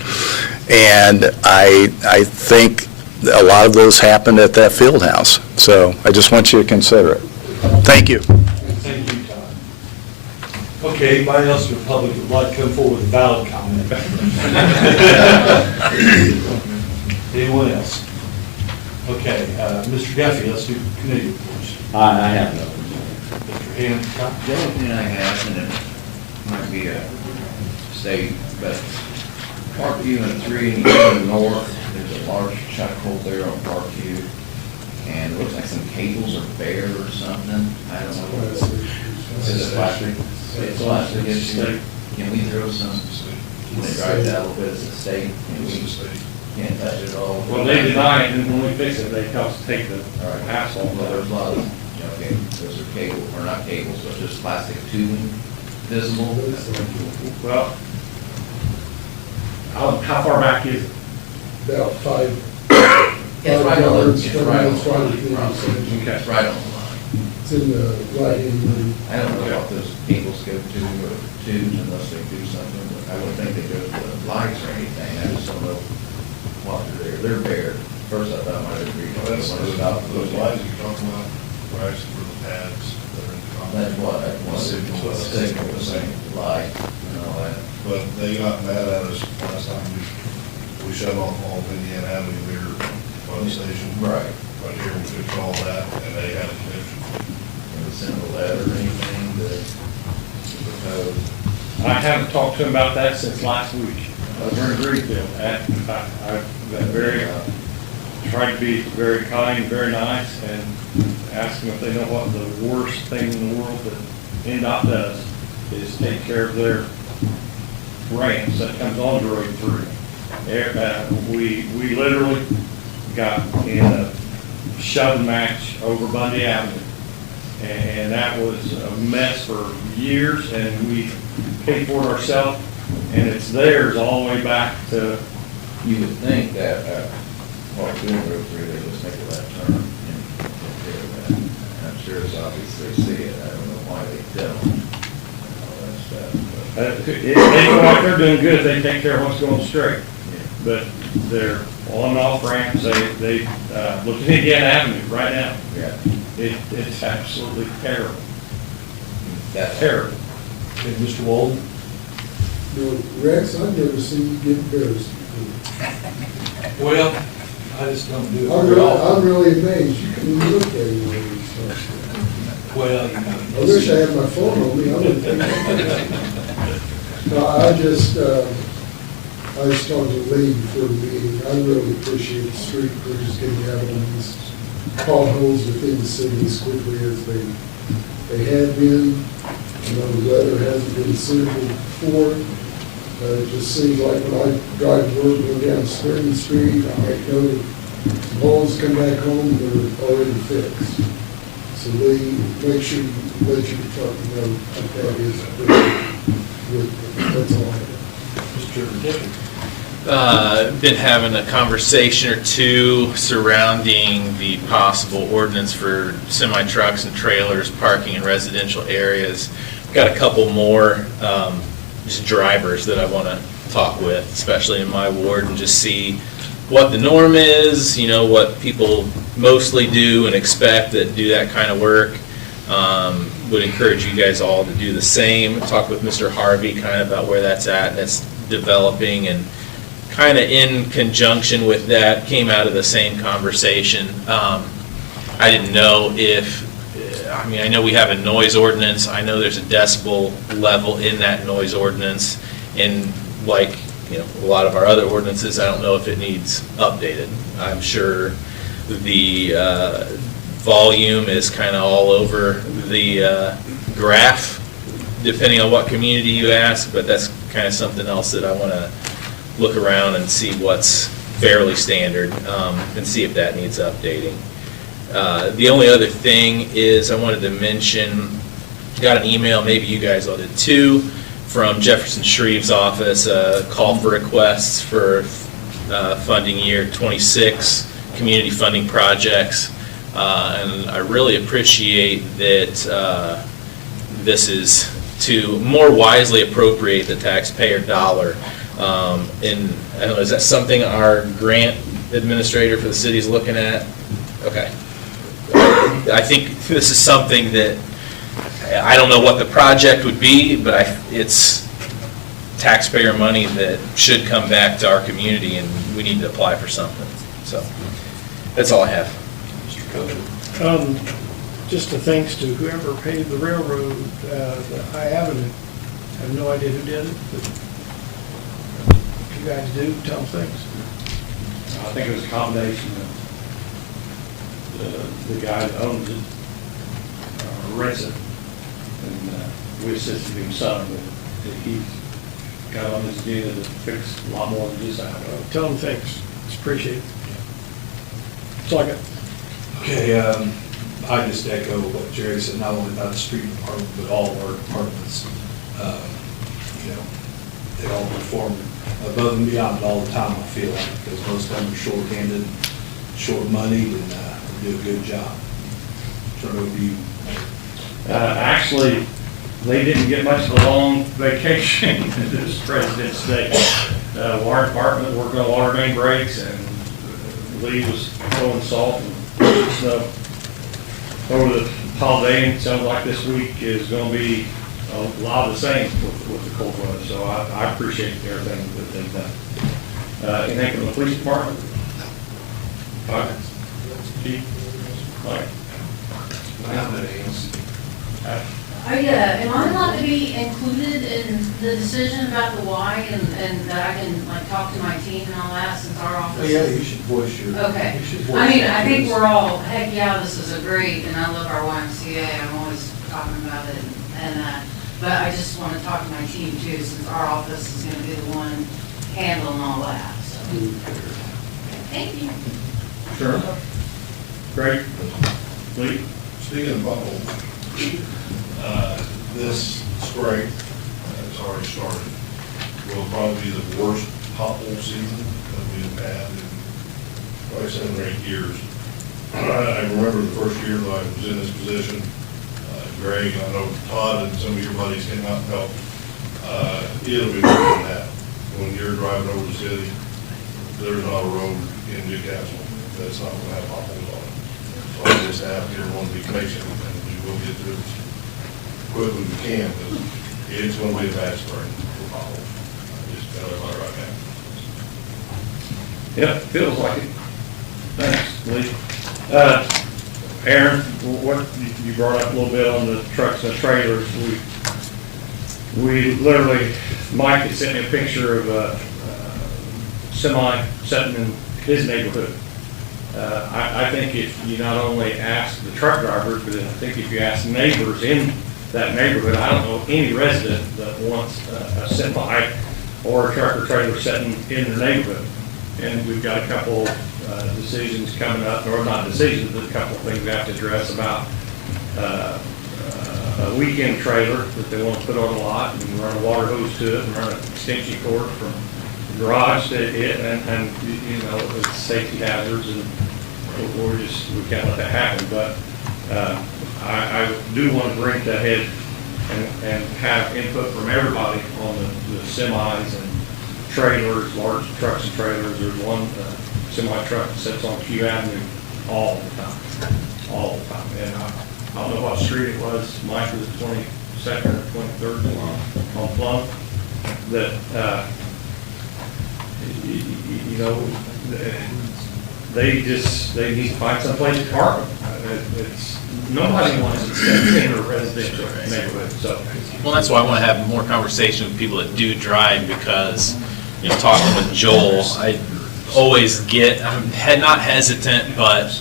And I think a lot of those happened at that field house. So I just want you to consider it. Thank you. Thank you, Todd. Okay, anybody else in the public would like to come forward with a valid comment? Anyone else? Okay, Mr. Duffy, let's do committee reports. I have no. Mr. Hancock? The only thing I have, and it might be a state, but Parkview and 3 and you go north, there's a large chuck hole there on Parkview, and it looks like some cables are bare or something. I don't know what it is. Is it plastic? It's plastic. Can we throw some, can they drive that a little bit as a state? Can we, can't touch it at all? Well, they design it, and when we fix it, they tell us to take the asphalt. Well, there's a lot of Okay, those are cable, or not cables, but just plastic tubing visible. Well, how far back is it? About five. It's right on the, yards it's from right on the front of the the intersection. property. It's right on the line. It's in the right-hand lane. I don't know what those cables go to, or tubes, unless they do something, but I wouldn't think they go to the lights or anything, I just don't know what they're there. They're bare. First I thought I might agree. That's those lines you're talking about, are actually for the pads that are in the concrete. That's what, signal, the same light, and all that. But they got mad at us last time we shut off all of Indiana Avenue here, pump station. Right. Right here, we could call that, and they had a connection. And send a letter or anything to propose. I haven't talked to him about that since last week. Over in Greenfield. I've been very, tried to be very kind, very nice, and ask them if they know what the worst thing in the world that NDOT does is take care of their ramps that comes on the road through. We literally got in a shoving match over Bundy Avenue. And that was a mess for years, and we paid for it ourselves, and it's theirs all the way back to, You would think that, while doing Road 3, they just make a left turn and take care of that. And I'm sure it's obvious they see it, I don't know why they don't, and all that stuff, they feel like they're doing good, they take care of what's going straight. But they're on and off ramps, they look at Indiana Avenue right now. but, yeah. It's absolutely terrible, That's terrible. Okay, Mr. Walden? No, Rex, I've never seen you get embarrassed before. Well, I just don't do I'm really amazed. You can look at it when you start. Well, I wish I had my phone on me. I wouldn't think. No, I just talked to Lee before the meeting. I really appreciate the street crews getting out on these potholes within the city as quickly as they have been. You know, the weather hasn't been suitable before. It just seems like when I drive to work, go down Spring Street, I might go to holes, come back home, they're already fixed. So Lee, make sure you let your department know that is good. That's all I have. Mr. Dickens? Been having a conversation or two surrounding the possible ordinance for semi-trucks and trailers parking in residential areas. Got a couple more just drivers that I want to talk with, especially in my ward, and just see what the norm is, you know, what people mostly do and expect that do that kind of work. Would encourage you guys all to do the same. Talk with Mr. Harvey kind of about where that's at. That's developing, and kind of in conjunction with that came out of the same conversation. I didn't know if, I mean, I know we have a noise ordinance. I know there's a decibel level in that noise ordinance. And like, you know, a lot of our other ordinances, I don't know if it needs updated. I'm sure the volume is kind of all over the graph, depending on what community you ask, but that's kind of something else that I want to look around and see what's fairly standard, and see if that needs updating. The only other thing is I wanted to mention, got an email, maybe you guys all did too, from Jefferson Shreve's office, a call for requests for funding year 26, community funding projects. And I really appreciate that this is to more wisely appropriate the taxpayer dollar. And I don't know, is that something our grant administrator for the city is looking at? Okay. I think this is something that, I don't know what the project would be, but it's taxpayer money that should come back to our community, and we need to apply for something. So, that's all I have. Mr. Coach? Just a thanks to whoever paved the railroad, the High Avenue. I have no idea who did it, but if you guys do, tell them thanks. I think it was a combination of the guy that owns it, rents it, and we assisted him some, but he's got on his agenda to fix a lot more than just that. Tell them thanks. It's appreciated. That's all I got. Okay, I just echo what Jerry said, not only about the street department, but all of our departments. You know, they all perform above and beyond all the time, I feel like, because most of them are short-handed, short-moneyed, and do a good job. Turn it over to you. Actually, they didn't get much of a long vacation this President's Day. Water Department working on water main breaks, and Lee was throwing salt and snow over the holiday, and it sounds like this week is gonna be a lot of the same with the cold weather, so I appreciate everything that they've done. Anything from the police department? All right. Chief? All right. Am I allowed to be included in the decision about the why and that I can like talk to my team and all that since our office? Oh, yeah, you should voice your. Okay. You should voice I mean, your I think views. we're all, heck yeah, this is a great, and I love our YMCA, I'm always talking about it but I just want to talk to my team too, since our office is gonna be the one handling all that, so. Thank you. Sure. Great. Lee? Speaking of potholes, this spring, it's already started, will probably be the worst pothole season that we've had in probably 7 or 8 years. I remember the first year that I was in this position, Greg, I know Todd and some of your buddies came out and helped. It'll be worse than that. When you're driving over the city, there's not a road in Newcastle that's not going to have potholes on it. So I just ask everyone to be patient, and we will get through this quickly as we can, because it's going to be a bad spring for potholes. I just tell everybody right now. Yep, feels like it. Thanks, Lee. Aaron, what, you brought up a little bit on the trucks and the trailers. We literally, Mike had sent me a picture of a semi sitting in his neighborhood. I think if you not only ask the truck drivers, but I think if you ask neighbors in that neighborhood, I don't know any resident that wants a semi or a truck or trailer sitting in their neighborhood. And we've got a couple decisions coming up, or not decisions, but a couple of things we have to address about a weekend trailer that they want to put on a lot and run a water hose to it and run an extension cord from the garage to it, and you know, it's safety hazards, and we can't let that happen. But I do want to bring that ahead and have input from everybody on the semis and trailers, large trucks and trailers. There's one semi truck that sits on Q Avenue all the time. And I don't know what street it was, Mike, was it 22nd or 23rd on Plum, that, you know, they need to find someplace to park them. Nobody wants to stay in a residential neighborhood, so. Well, that's why I want to have more conversation with people that do drive, because, you know, talking with Joel, I always I'm not hesitant, but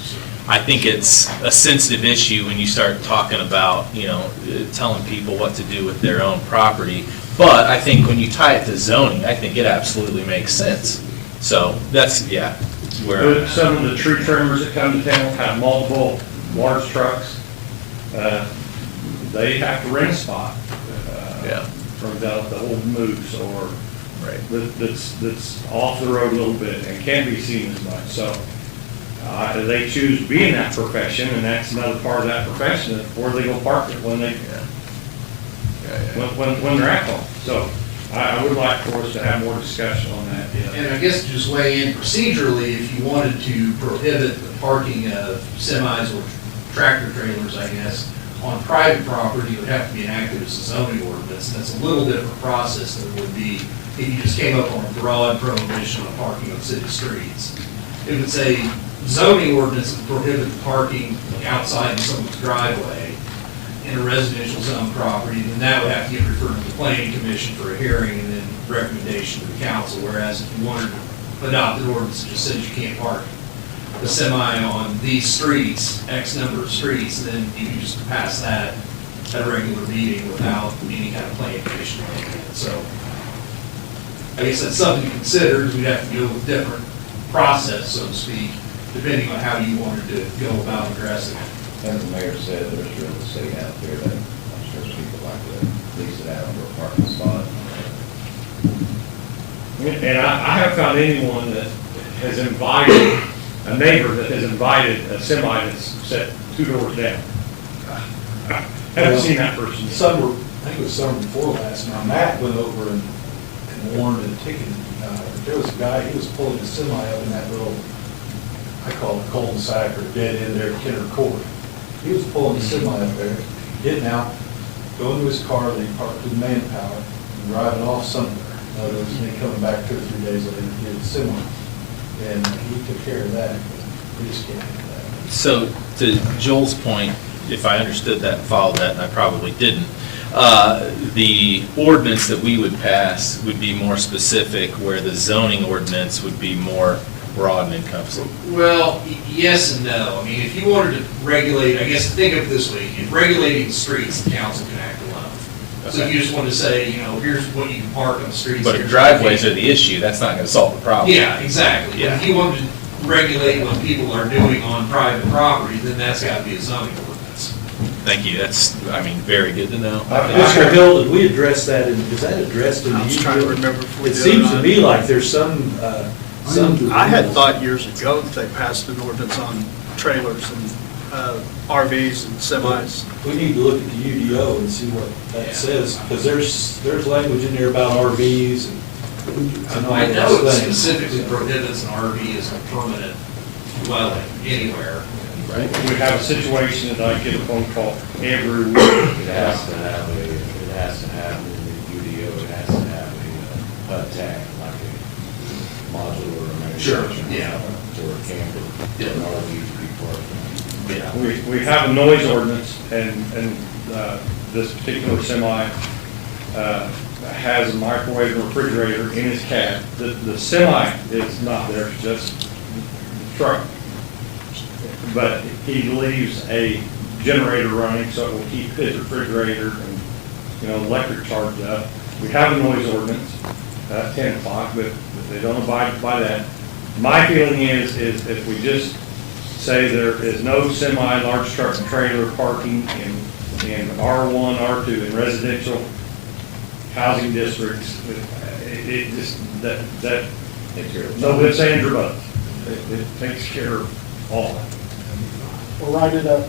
I think it's a sensitive issue when you start talking about, you know, telling people what to do with their own property. But I think when you tie it to zoning, I think it absolutely makes sense. So that's, yeah, where. Some of the tree trimmers that come to town have multiple large trucks. They have to rent a spot. Yeah. From the old moose or. Right. That's off the road a little bit and can be seen as much. So they choose to be in that profession, and that's another part of that profession, where they go park it when they when they're at home. So I would like for us to have more discussion on that. Yeah. And I guess to just weigh in procedurally, if you wanted to prohibit the parking of semis or tractor trailers, I guess, on private property, it would have to be enacted as a zoning ordinance. That's a little different process than it would be if you just came up on a broad prohibition on parking on city streets. It would say zoning ordinance would prohibit the parking outside in someone's driveway in a residential zone property, then that would have to get referred to the planning commission for a hearing and then recommendation to the council. Whereas if you wanted to adopt an ordinance that just says you can't park the semi on these streets, X number of streets, then you can just pass that at a regular meeting without any kind of planning commission. So I guess that's something to consider, because we'd have to deal with different process, so to speak, depending on how you wanted to go about addressing it. as the mayor said, there's real estate out there that I'm sure people like to lease it out for a parking spot. And I haven't found anyone that has invited, a neighbor that has invited a semi that's set 2 doors down. I haven't seen that person. Summer, I think it was summer before last, now Matt went over and warned and ticketed. There was a guy, he was pulling a semi up in that little, I call it cul-de-sac or dead end there at Kenner Court. He was pulling the semi up there, getting out, going to his car, they parked in Manpower, and driving off somewhere. And then coming back 2 or 3 days later to get the semi. And he took care of that. We just can't do that. So to Joel's point, if I understood that and followed that, and I probably didn't, the ordinance that we would pass would be more specific, where the zoning ordinance would be more broad and encompassing. Well, yes and no. I mean, if you wanted to regulate, I guess, think of it this way, if regulating the streets, the council can act alone. So if you just want to say, here's what you can park on the streets. But if here's driveways what are the issue, that's not going to solve the problem. Yeah, exactly. Yeah. If you wanted to regulate what people are doing on private property, then that's got to be a zoning ordinance. Thank you, that's, very good to know. Mr. Hill, did we address that, is that addressed in the? I was trying to remember if we It did or seems to not. me like there's some. I had thought years ago that they passed an ordinance on trailers and RVs and semis. We need to look at the UDO and see what that says, because there's language in there about RVs and all I those know it things. specifically prohibits an RV as a permanent dwelling anywhere. We have a situation that I get a phone call every week. It has to have in the UDO, it has to have a HUD tag, like a modular or Sure, manufactured. yeah. Or a camper, Yeah. an RV to be parked. Yeah. We have a noise ordinance, and this particular semi has a microwave and refrigerator in his cab. The semi is not there, it's just the truck. But he leaves a generator running, so it will keep his refrigerator and, electric charged up. We have a noise ordinance at 10 o'clock, but they don't abide by that. My feeling is if we just say there is no semi, large truck and trailer parking in R1, R2, in residential housing districts, it just, that, no ifs, ands, or buts. It takes care of all that. We'll write it up.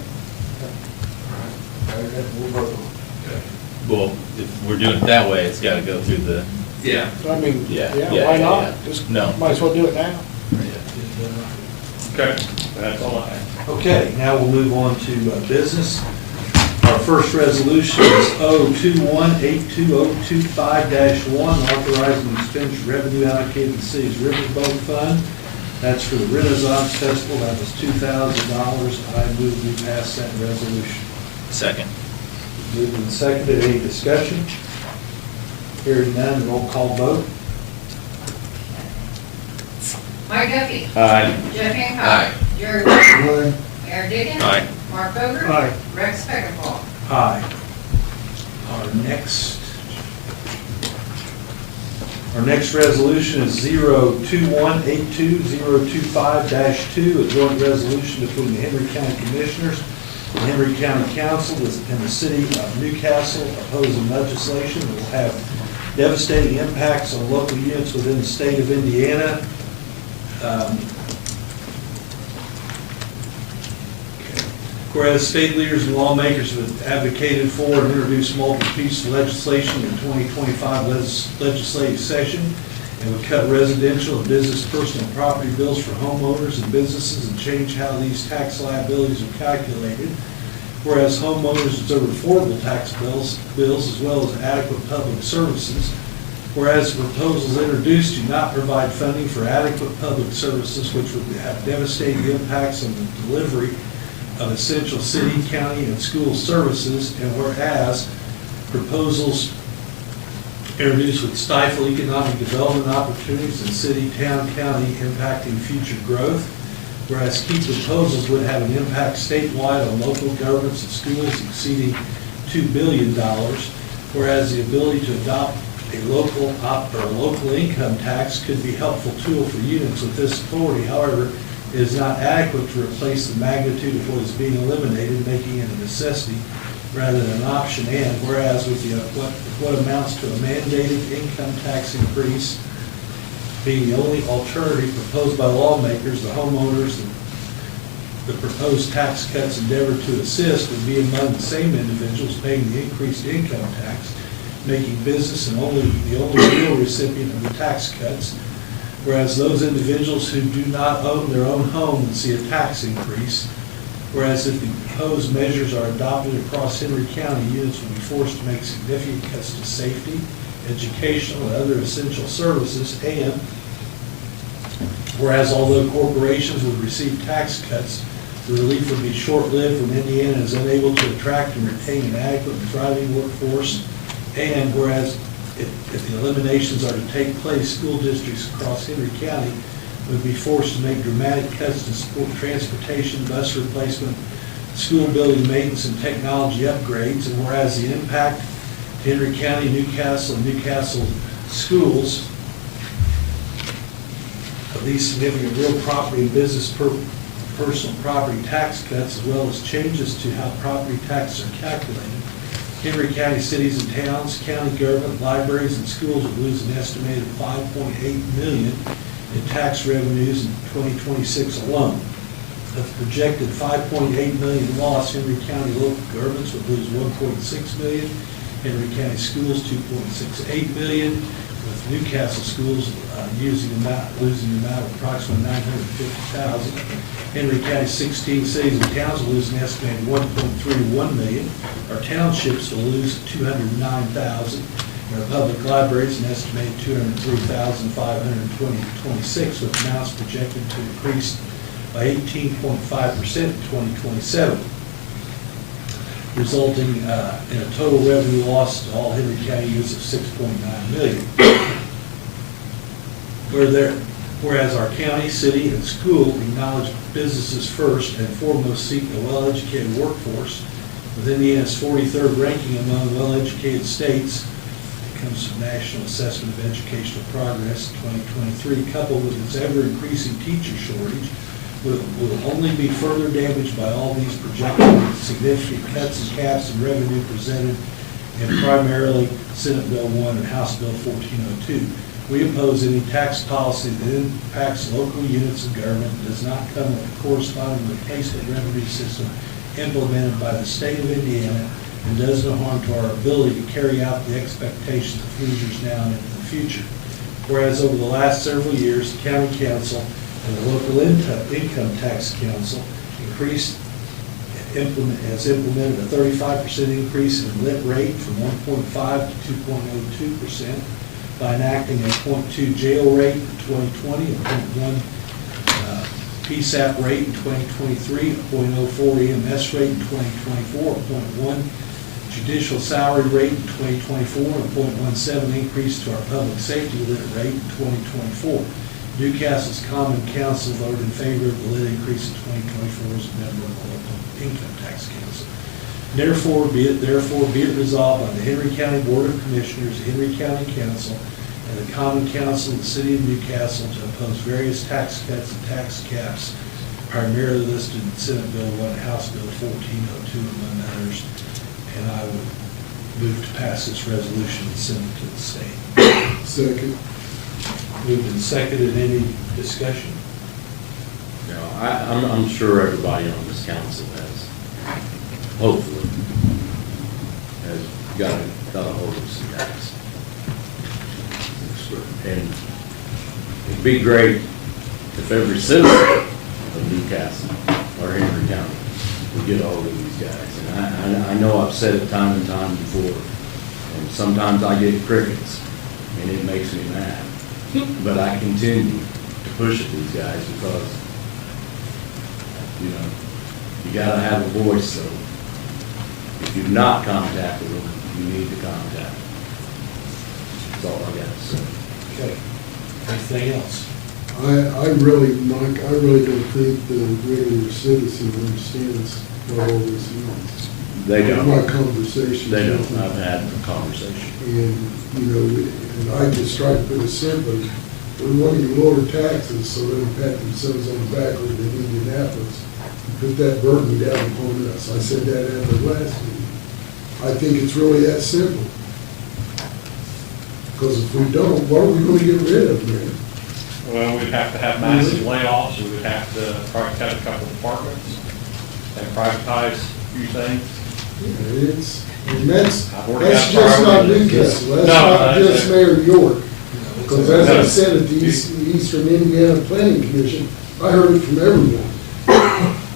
Well, if we're doing it that way, it's got to go through the, Yeah. I mean, Yeah, yeah, yeah, why yeah, not? yeah. Just, No. might as well do it now. Okay, that's all I have. Okay, now we'll move on to business. Our first resolution is 021-82025-1, authorizing expenditure revenue allocated to the city's Riverboat Fund. That's for the Renaissance Festival, that was $2,000. I move we pass that resolution. second. Moved and seconded, any discussion? Hearing none, roll call vote. Mike Duffy. Aye. Jeff Hancock. Aye. Jerry Worthing. Mayor Diggins. Aye. Mark Boger. Aye. Rex Speckinpall. Aye. Our next resolution is 021-82025-2, a joint resolution between the Henry County Commissioners and Henry County Council and the City of Newcastle opposing legislation that will have devastating impacts on local units within the state of Indiana. Whereas state leaders and lawmakers have advocated for and introduced multiple pieces of legislation in the 2025 legislative session and would cut residential and business personal property bills for homeowners and businesses and change how these tax liabilities are calculated. Whereas homeowners deserve affordable tax bills as well as adequate public services. Whereas the proposals introduced do not provide funding for adequate public services, which would have devastating impacts on the delivery of essential city, county, and school services, and whereas proposals introduced would stifle economic development opportunities in city, town, county, impacting future growth, whereas key proposals would have an impact statewide on local governments and schools exceeding $2 billion, whereas the ability to adopt a local income tax could be a helpful tool for units with this authority. However, is not adequate to replace the magnitude of what is being eliminated, making it a necessity rather than an option. And whereas with what amounts to a mandated income tax increase being the only alternative proposed by lawmakers, the homeowners, the proposed tax cuts endeavor to assist would be among the same individuals paying the increased income tax, making business the only real recipient of the tax cuts, whereas those individuals who do not own their own home would see a tax increase, whereas if the proposed measures are adopted across Henry County, units will be forced to make significant cuts to safety, educational, and other essential services, and whereas although corporations would receive tax cuts, the relief would be short-lived when Indiana is unable to attract and retain an adequate and thriving workforce, and whereas if the eliminations are to take place, school districts across Henry County would be forced to make dramatic cuts to support transportation, bus replacement, school building maintenance, and technology upgrades, and whereas the impact to Henry County, Newcastle, and Newcastle schools of these significant real property and business personal property tax cuts, as well as changes to how property taxes are calculated, Henry County cities and towns, county government, libraries, and schools would lose an estimated $5.8 million in tax revenues in 2026 alone. Of the projected $5.8 million loss, Henry County local governments would lose $1.6 million, Henry County schools $2.68 million, with Newcastle schools losing the amount of approximately $950,000. Henry County 16 cities and towns will lose an estimated $1.31 million. Our townships will lose $209,000. Our public libraries an estimated $203,526, with amounts projected to increase by 18.5% in 2027, resulting in a total revenue loss to all Henry County units of $6.9 million. Whereas our county, city, and school acknowledge businesses first and foremost seek a well-educated workforce, with Indiana's 43rd ranking among well-educated states, it comes from National Assessment of Educational Progress 2023, coupled with its ever-increasing teacher shortage, will only be further damaged by all these projected significant cuts and caps in revenue presented in primarily Senate Bill 1 and House Bill 1402. We oppose any tax policy that impacts local units of government and does not come with a corresponding replacement revenue system implemented by the state of Indiana and does no harm to our ability to carry out the expectations of Hoosiers now and into the future. Whereas over the last several years, the County Council and the Local Income Tax Council has implemented a 35% increase in lit rate from 1.5 to 2.02%, by enacting a 0.2 jail rate in 2020, a 0.1 PSAP rate in 2023, a 0.04 EMS rate in 2024, a 0.1 judicial salary rate in 2024, and a 0.17 increase to our public safety lit rate in 2024. Newcastle's Common Council voted in favor of the lit increase in 2024 as a member of the Local Income Tax Council. Therefore, be it resolved by the Henry County Board of Commissioners, the Henry County Council, and the Common Council of the City of Newcastle to oppose various tax cuts and tax caps, primarily listed in Senate Bill 1, House Bill 1402, among others. And I would move to pass this resolution and send it to the state. Second. Moved and seconded. Any discussion? No, I'm sure everybody on this council has, hopefully, has got a hold of some guys. And it'd be great if every citizen of Newcastle or Henry County would get a hold of these guys. And I know I've said it time and time before, and sometimes I get crickets, and it makes me mad. But I continue to push at these guys because, you gotta have a voice, so if you've not contacted them, you need to contact them. That's all I got to say. Okay. Anything else? I really, Mike, I really don't think the regular citizen understands what all this means. They don't. My conversation. They don't. I've had a conversation. And, and I just try to put it simply, we want you to lower taxes so they don't pat themselves on the back like they did in Indianapolis. Put that burden down upon us. I said that at the last meeting. I think it's really that simple. Because if we don't, what are we going to get rid of, man? Well, we'd have to have massive layoffs, we would have to probably cut a couple of departments and privatize a few things. Yeah, and that's I've already got just not priorities. Newcastle, that's No, not no, just Mayor York. Because as I No. said at the Eastern Indiana Planning Commission, I heard it from everyone.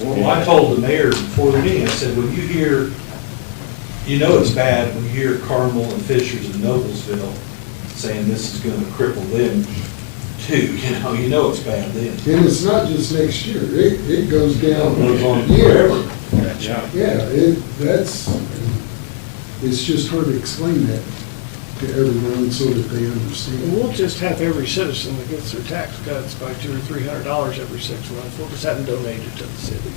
Well, I told the mayor before the meeting, I said, when you hear, you know it's bad when you hear Carmel and Fishers and Noblesville saying this is gonna cripple them too, you know it's bad then. And it's not just next year, it goes down. It goes on years. forever. Yeah. It's just hard to explain that to everyone so that they understand. We'll just have every citizen that gets their tax cuts by $200 or $300 every 6 months, we'll just have them donated to the city.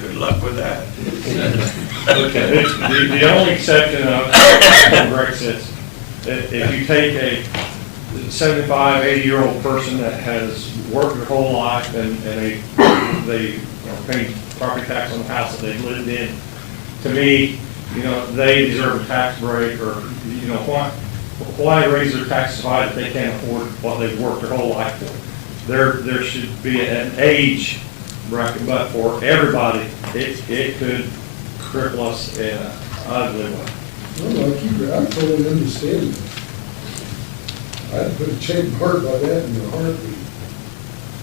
Good luck with that. Okay. The only exception of Brexit, if you take a 75, 80-year-old person that has worked their whole life and they are paying property tax on the house that they've lived in, to me, they deserve a tax break, or, why raise their taxes high if they can't afford what they've worked their whole life for? There should be an age bracket, but for everybody, it could cripple us in an ugly way. I'm like you, I totally understand that. I'd put a check mark by that in a heartbeat.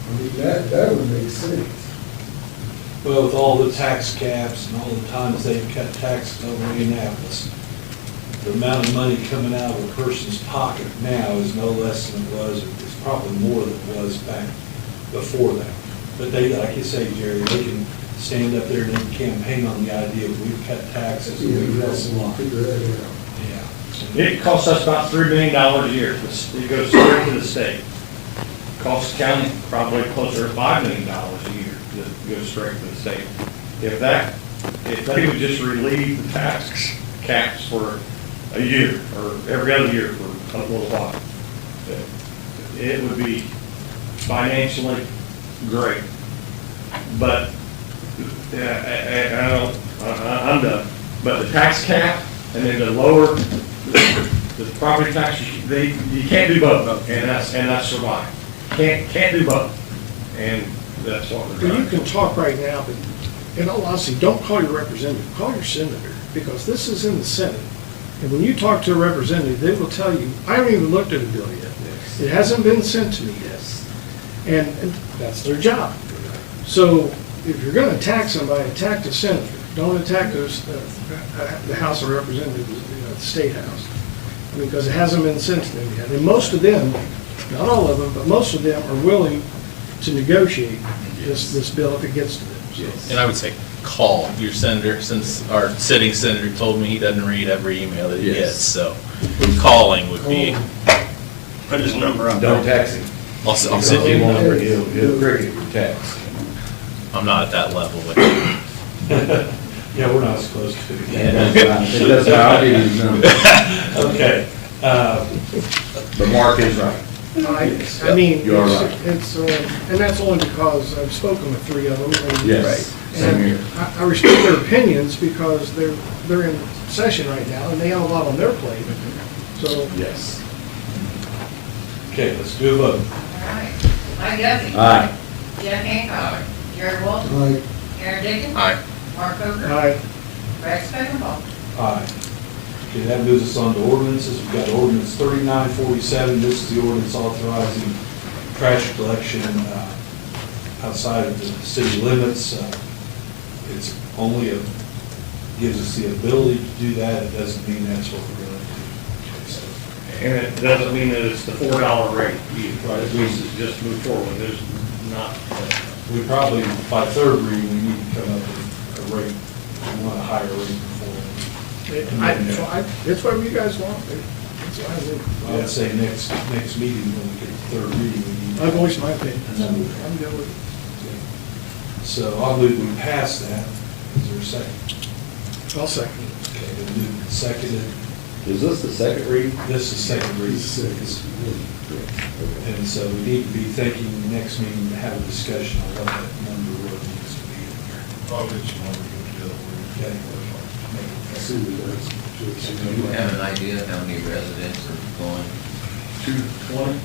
I mean, that would make sense. Well, with all the tax caps and all the times they've cut taxes over in Indianapolis, the amount of money coming out of a person's pocket now is no less than it was, it's probably more than it was back before that. But they, like you say, Jerry, they can stand up there and they can campaign on the idea that we've cut taxes and we've cut a lot. Figure that out. Yeah. It costs us about $3 million a year. It goes straight to the state. Costs the county probably closer to $5 million a year that goes straight to the state. If they would just relieve the tax caps for a year or every other year for a little while, it would be financially great. But I'm done. But the tax cap and then the lower the property tax, you can't do both, and that's survive. Can't do both, and that's what we're Well, you trying. can talk right now, but in all honesty, don't call your representative, call your senator, because this is in the Senate. And when you talk to a representative, they will tell you, I haven't even looked at a bill yet. It hasn't been sent to me yet. And that's their job. So if you're gonna attack somebody, attack the senator. Don't attack the House of Representatives, the State House. I mean, because it hasn't been sent to them yet. And most of them, not all of them, but most of them are willing to negotiate this bill if it gets to them. So- And I would say, call your senator, since our sitting senator told me he doesn't read every email that he Yes. gets, so calling would be, Put his number up. Don't text him. I'll send you a number. He'll cricket your text. I'm not at that level, but Yeah, we're not as close to it. Yeah, that's right. I'll give you his number. Okay. But Mark is right. I mean, You are right. and that's only because I've spoken with 3 of them. and- Yes, same and here. I respect their opinions because they're in session right now and they have a lot on their plate. So, Yes. Okay, let's do a vote. All right. Mike Duffy. Aye. Jeff Hancock. Jared Walter. Like, Aaron Dickens. Aye. Mark Hoker. I, Rex Speckenball. Aye. Okay, that moves us on to ordinances. We've got ordinance 3947. This is the ordinance authorizing trash collection outside of the city limits. It's only gives us the ability to do that. It doesn't mean that's what we're going to do. Okay, so And it doesn't mean that it's the $4 rate, either, right? It means it's just move forward. There's not, we probably, by third reading, we need to come up with a rate. We want a higher rate before. it's whatever you guys want. It's fine. I'd say next meeting, when we get the third reading, we need. I voiced my opinion. I'm good with it. So I'll move we pass that. Is there a second? I'll second. Okay, then moved and seconded. Is this the second read? This is second reading. And so we need to be thinking next meeting to have a discussion on what that number really needs to be in here. I'll get some numbers together. Okay. See what that's. Do you have an idea how many residents are going? 220?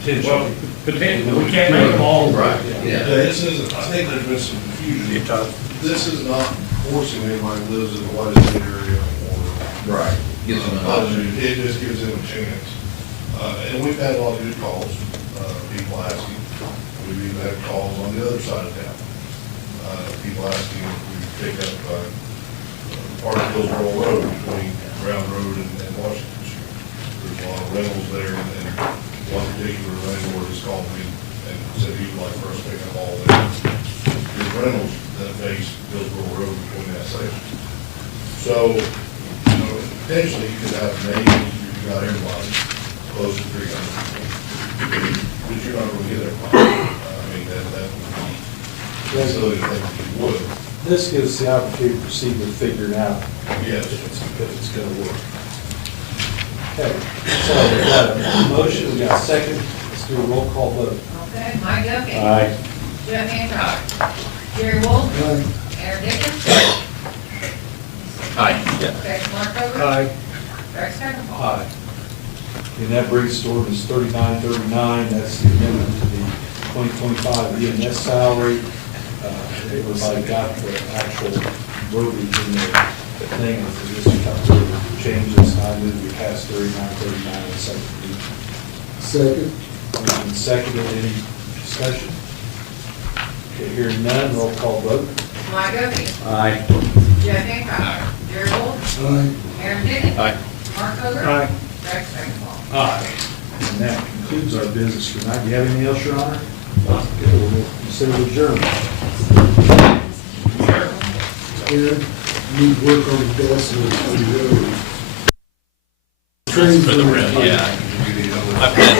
220? Well, potentially, we can't make them all. Right, Yeah, yeah. this isn't, I think there's been some confusion. This is not forcing anybody who lives in the White State area or. Right. Gives them an option. It just gives them a chance. And we've had a lot of good calls, people asking. We've even had calls on the other side of town. People asking if we pick up, part of Hillsborough Road between Brown Road and Washington Street. There's a lot of rentals there, and one particular landlord has called me and said he would like for us to pick up all the rentals that face Hillsborough Road between that section. So, you know, potentially you could have maybe, if you got everybody, close to 300 people. But you're not gonna get everybody. I mean, that would be silly to think that you would. This gives us the opportunity to proceed with figuring out Yes. if it's going to work. Okay, so we got a motion, we got a second, let's do a roll call vote. Okay, Mike Duffy. Aye. Jeff Hancock. Jerry Wolf. Aaron Dickens. Aye. Okay, Mark Over. Aye. Rex Steckenball. Aye. And that brings us to ordinance 3939, that's the amendment to the 2025 EMS salary. Everybody got the actual verbiage in the thing, with just a couple of changes. I move we pass 3939 on second reading. Second. Moved and seconded, any discussion? Okay, hearing none, roll call vote. Mike Duffy. Aye. Jeff Hancock. Jerry Wolf. Aye. Aaron Dickens. Aye. Mark Over. Aye. Rex Steckenball. Aye. And that concludes our business for tonight. Do you have anything else, Your Honor? Good, we'll consider adjourned. Aaron, you need work on the desk and on the road. For the room, yeah. I've had